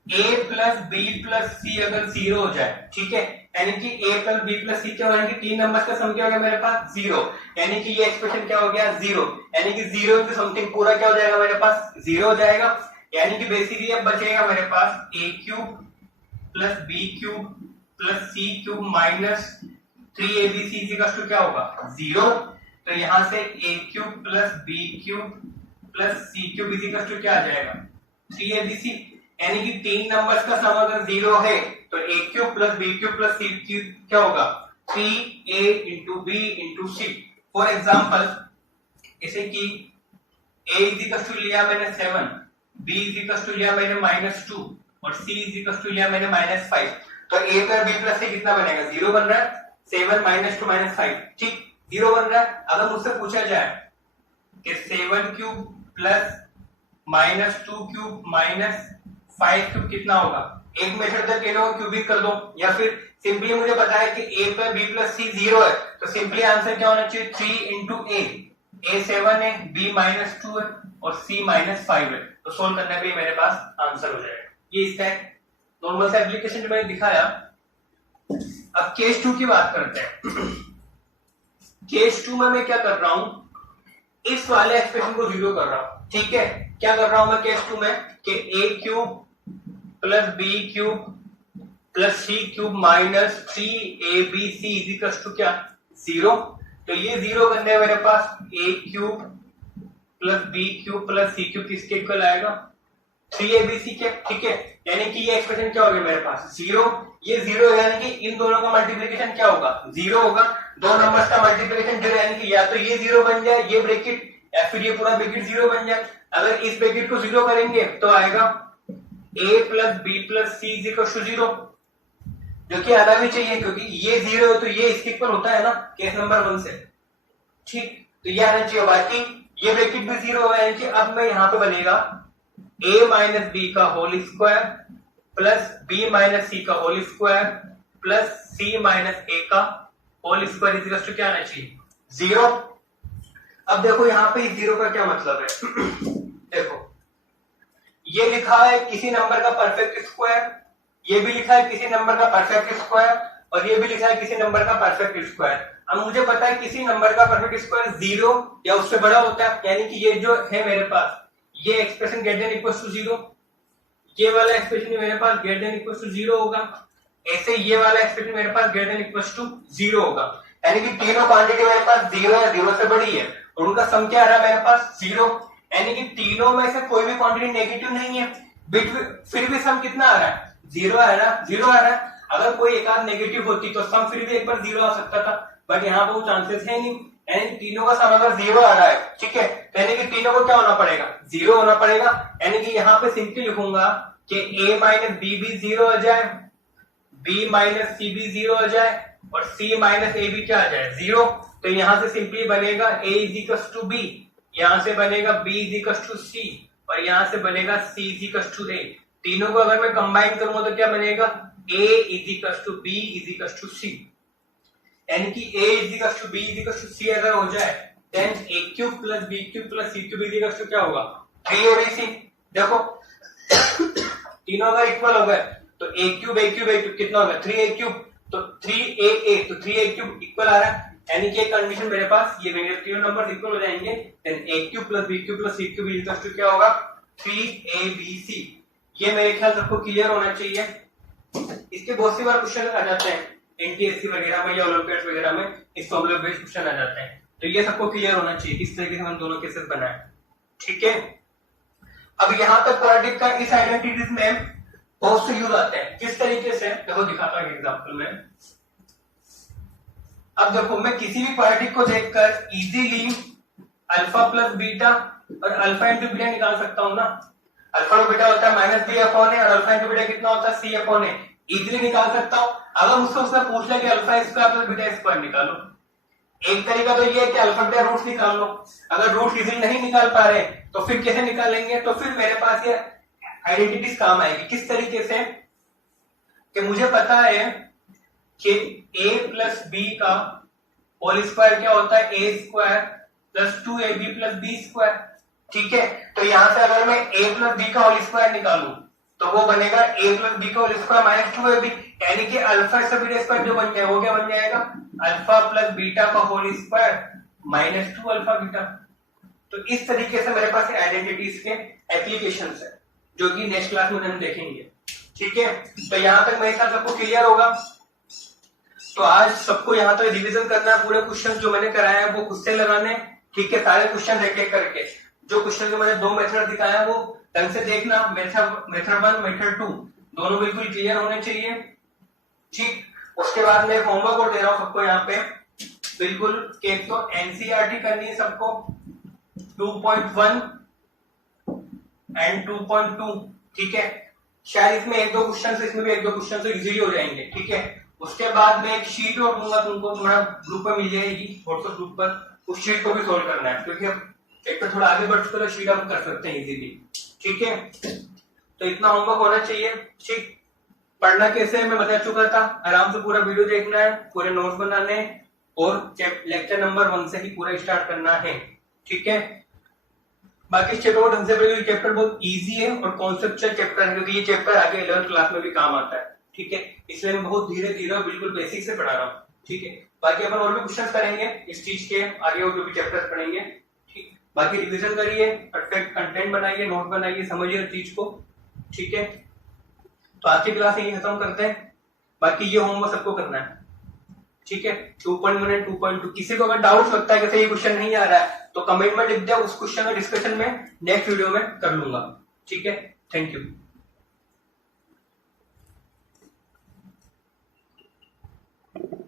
a plus B plus c अगर 0 हो जाए, ठीक है, यानी कि a plus B plus c क्या हो, यानी कि 3 नंबर्स का सम क्या हो गया मेरे पास 0, यानी कि ये एक्सप्रेशन क्या हो गया 0, यानी कि 0 इंटू समथिंग पूरा क्या हो जाएगा मेरे पास 0 हो जाएगा। यानी कि बेसिकली अब बचेगा मेरे पास a cube plus B cube plus C cube minus 3abc equal to क्या होगा 0। तो यहां से a cube plus B cube plus C cube equal to क्या आ जाएगा 3abc, यानी कि 3 नंबर्स का सम अगर 0 है तो a cube plus B cube plus C cube क्या होगा 3a into B into C. For example, जैसे कि a इक्वल टू लिया मैंने 7, b इक्वल टू लिया मैंने -2 और c इक्वल टू लिया मैंने -5, तो a प्लस b प्लस सी कितना बनेगा 0 बन रहा है, 7 -2 -5, ठीक 0 बन रहा है। अगर मुझसे पूछा जाए कि 7 cube plus -2 cube minus 5 cube कितना होगा, एक मेथड तक ये लोग क्यूबिक कर दो, या फिर सिंपली मुझे पता है कि a प्लस b प्लस सी 0 है, तो सिंपली आंसर क्या होना चाहिए 3 इंटू a 7 है, b -2 है और c -5 है, तो सोल्व करने पे मेरे पास आंसर हो जाएगा। ये इसका नॉर्मल सा एप्लीकेशन जो मैंने दिखाया। अब केस 2 की बात करते हैं। केस 2 में मैं क्या कर रहा हूं, इस वाले एक्सप्रेशन को 0 कर रहा हूं। ठीक है, क्या कर रहा हूं मैं केस 2 में कि a cube plus B cube plus C cube minus 3abc equal to क्या 0। तो ये 0 करने मेरे पास a cube plus B cube plus C cube किसके इक्वल आएगा 3abc के। ठीक है, यानी कि ये एक्सप्रेशन क्या हो गया मेरे पास 0, ये 0 यानी कि इन दोनों का मल्टीप्लिकेशन क्या होगा 0 होगा, दो नंबर्स का मल्टीप्लिकेशन 0 यानी कि या तो ये 0 बन जाए ये ब्रैकेट, या फिर ये पूरा ब्रैकेट 0 बन जाए। अगर इस ब्रैकेट को 0 करेंगे तो आएगा a plus B plus C equal to 0, जो कि आना भी चाहिए क्योंकि ये 0 है तो ये इसके इक्वल होता है ना केस नंबर 1 से। ठीक, तो ये आना चाहिए, बाकी ये ब्रैकेट भी 0 होगा, यानी कि अब मैं यहाँ पे बनेगा a माइनस बी का whole square plus b minus c का whole square plus c minus a का होल स्क्वायर इक्वल टू क्या आना चाहिए 0। अब देखो यहाँ पे 0 का क्या मतलब है देखो, ये लिखा है किसी नंबर का परफेक्ट स्क्वायर, ये भी लिखा है किसी नंबर का परफेक्ट स्क्वायर, और ये भी लिखा है किसी नंबर का परफेक्ट स्क्वायर। अब मुझे पता है किसी नंबर का परफेक्ट स्क्वायर 0 या उससे बड़ा होता है, यानी कि ये जो है मेरे पास ये expression greater than equal to 0, ये वाला एक्सप्रेशन मेरे पास ग्रेटर देन इक्वल टू 0 होगा, ऐसे ये वाला एक्सप्रेशन मेरे पास ग्रेटर देन इक्वल टू 0 होगा, यानी कि तीनों क्वांटिटी मेरे पास 0 या 0 से बड़ी है और उनका सम क्या आ रहा है मेरे पास 0, यानी कि तीनों में से कोई भी क्वांटिटी नेगेटिव नहीं है, फिर भी सम कितना आ रहा है 0 आ रहा है 0 आ रहा है। अगर कोई एक आध नेगेटिव होती तो सम फिर भी एक बार 0 आ सकता था, बट यहाँ पे वो चांसेस है नहीं, यानी तीनों का सम अगर 0 आ रहा है, ठीक है, यानी कि तीनों को क्या होना पड़ेगा, 0 होना पड़ेगा। यानी कि यहाँ पे सिंपली लिखूंगा कि a माइनस बी भी 0 आ जाए, b माइनस सी भी 0 आ जाए और c माइनस ए भी क्या आ जाए 0। तो यहां से सिंपली बनेगा a is equals to B, यहां से बनेगा b is equals to C और यहां से बनेगा c is equals to a। तीनों को अगर मैं कंबाइन करूंगा तो क्या बनेगा, a is equals to b is equals to c, यानी कि a is equals to b is equals to c अगर हो जाए then a cube plus b cube plus c cube is equals to क्या होगा 3 और ac। देखो तीनों अगर इक्वल हो गए तो a क्यूब कितना होगा 3a क्यूब, तो 3a तो 3a क्यूब इक्वल आ रहा है, यानी कि एक कंडीशन मेरे पास ये मेरे तीनों नंबर इक्वल हो जाएंगे then a cube plus b cube plus c cube is equal to क्या होगा 3abc। ये मेरे ख्याल सबको क्लियर होना चाहिए। इसके बहुत सी बार क्वेश्चन आ जाते हैं एनटीएससी वगैरह में या ओलंपियाड वगैरह में, इस फॉर्मूला बेस्ड क्वेश्चन आ जाते हैं, तो ये सबको क्लियर होना चाहिए किस तरीके से हम दोनों केसेस बनाए, ठीक है। अब यहां तक क्वाड्रेटिक का इस आइडेंटिटीज में बहुत से यूज आते हैं, किस तरीके से देखो दिखाता हूं एग्जांपल में। अब देखो मैं किसी भी क्वाड्रेटिक को देखकर इजीली अल्फा प्लस बीटा और अल्फा इंटू बीटा निकाल सकता हूं ना। अल्फा और बीटा होता है माइनस बी अपॉन ए और अल्फा इंटू बीटा कितना होता है सी अपॉन ए, इजीली निकाल सकता हूं। अगर मुझसे उसने पूछ लिया कि alpha square plus beta square निकालो, एक तरीका तो ये है कि अल्फा बीटा रूट्स निकाल लो। अगर रूट इजीली नहीं निकाल पा रहे तो फिर कैसे निकालेंगे, तो फिर मेरे पास ये आइडेंटिटीज काम आएगी। किस तरीके से कि मुझे पता है कि a प्लस बी का होल स्क्वायर क्या होता है a square plus 2ab plus B square, ठीक है। तो यहां से अगर मैं a प्लस बी का होल स्क्वायर निकालूं तो वो बनेगा a प्लस बी का होल स्क्वायर माइनस 2ab, यानी कि अल्फा से बीटा स्क्वायर जो बन जाएगा वो क्या बन जाएगा अल्फा प्लस बीटा का whole square minus 2 alpha beta. तो इस तरीके से मेरे पास आइडेंटिटीज के एप्लीकेशंस है जो कि नेक्स्ट क्लास में हम देखेंगे, ठीक है। तो यहां तक मेरे ख्याल सबको क्लियर होगा। तो आज सबको यहां तक रिवीजन करना है, पूरे क्वेश्चन जो मैंने कराया है वो खुद से लगाने, ठीक है, सारे क्वेश्चन एक एक करके। जो क्वेश्चन के मैंने 2 मेथड दिखाया वो ढंग से देखना, मेथड 1 मेथड 2 दोनों बिल्कुल क्लियर होने चाहिए, ठीक। उसके बाद मैं होमवर्क और दे रहा हूं सबको यहाँ पे बिल्कुल कि तो एनसीईआरटी करनी है सबको 2.1 एंड 2.2, ठीक है। शायद इसमें 1-2 क्वेश्चन, इसमें भी 1-2 क्वेश्चन तो इजीली हो जाएंगे, ठीक है। उसके बाद मैं एक शीट और दूंगा तुमको, तुम्हारा ग्रुप पर मिल जाएगी व्हाट्सएप ग्रुप पर, उस शीट को भी सोल्व करना है क्योंकि अब एक तो थोड़ा आगे बढ़ चुका है, शीट हम कर सकते हैं इजीली, ठीक है। तो इतना होमवर्क होना चाहिए, ठीक। पढ़ना कैसे है मैं बता चुका था, आराम से पूरा वीडियो देखना है, पूरे नोट्स बनाने और लेक्चर नंबर 1 से ही पूरा स्टार्ट करना है, ठीक है। बाकी चैप्टर ढंग से पढ़िए, चैप्टर बहुत इजी है और कॉन्सेप्चुअल चैप्टर है क्योंकि ये चैप्टर आगे 11th क्लास में भी काम आता है, ठीक है। इसलिए मैं बहुत धीरे धीरे बिल्कुल बेसिक से पढ़ा रहा हूँ, ठीक है। बाकी अपन और भी क्वेश्चन करेंगे इस चीज के आगे और जो भी चैप्टर्स पढ़ेंगे, ठीक। बाकी रिवीजन करिए, परफेक्ट कंटेंट बनाइए, नोट बनाइए, समझिए हर चीज को, ठीक है। तो आज की क्लास यही खत्म करते हैं। बाकी ये होमवर्क सबको करना है, ठीक है। 2.1 एंड 2.2 किसी को अगर डाउट लगता है कि ये क्वेश्चन नहीं आ रहा है तो कमेंट में लिख दिया, उस क्वेश्चन का डिस्कशन में नेक्स्ट वीडियो में कर लूंगा, ठीक है। Thank you.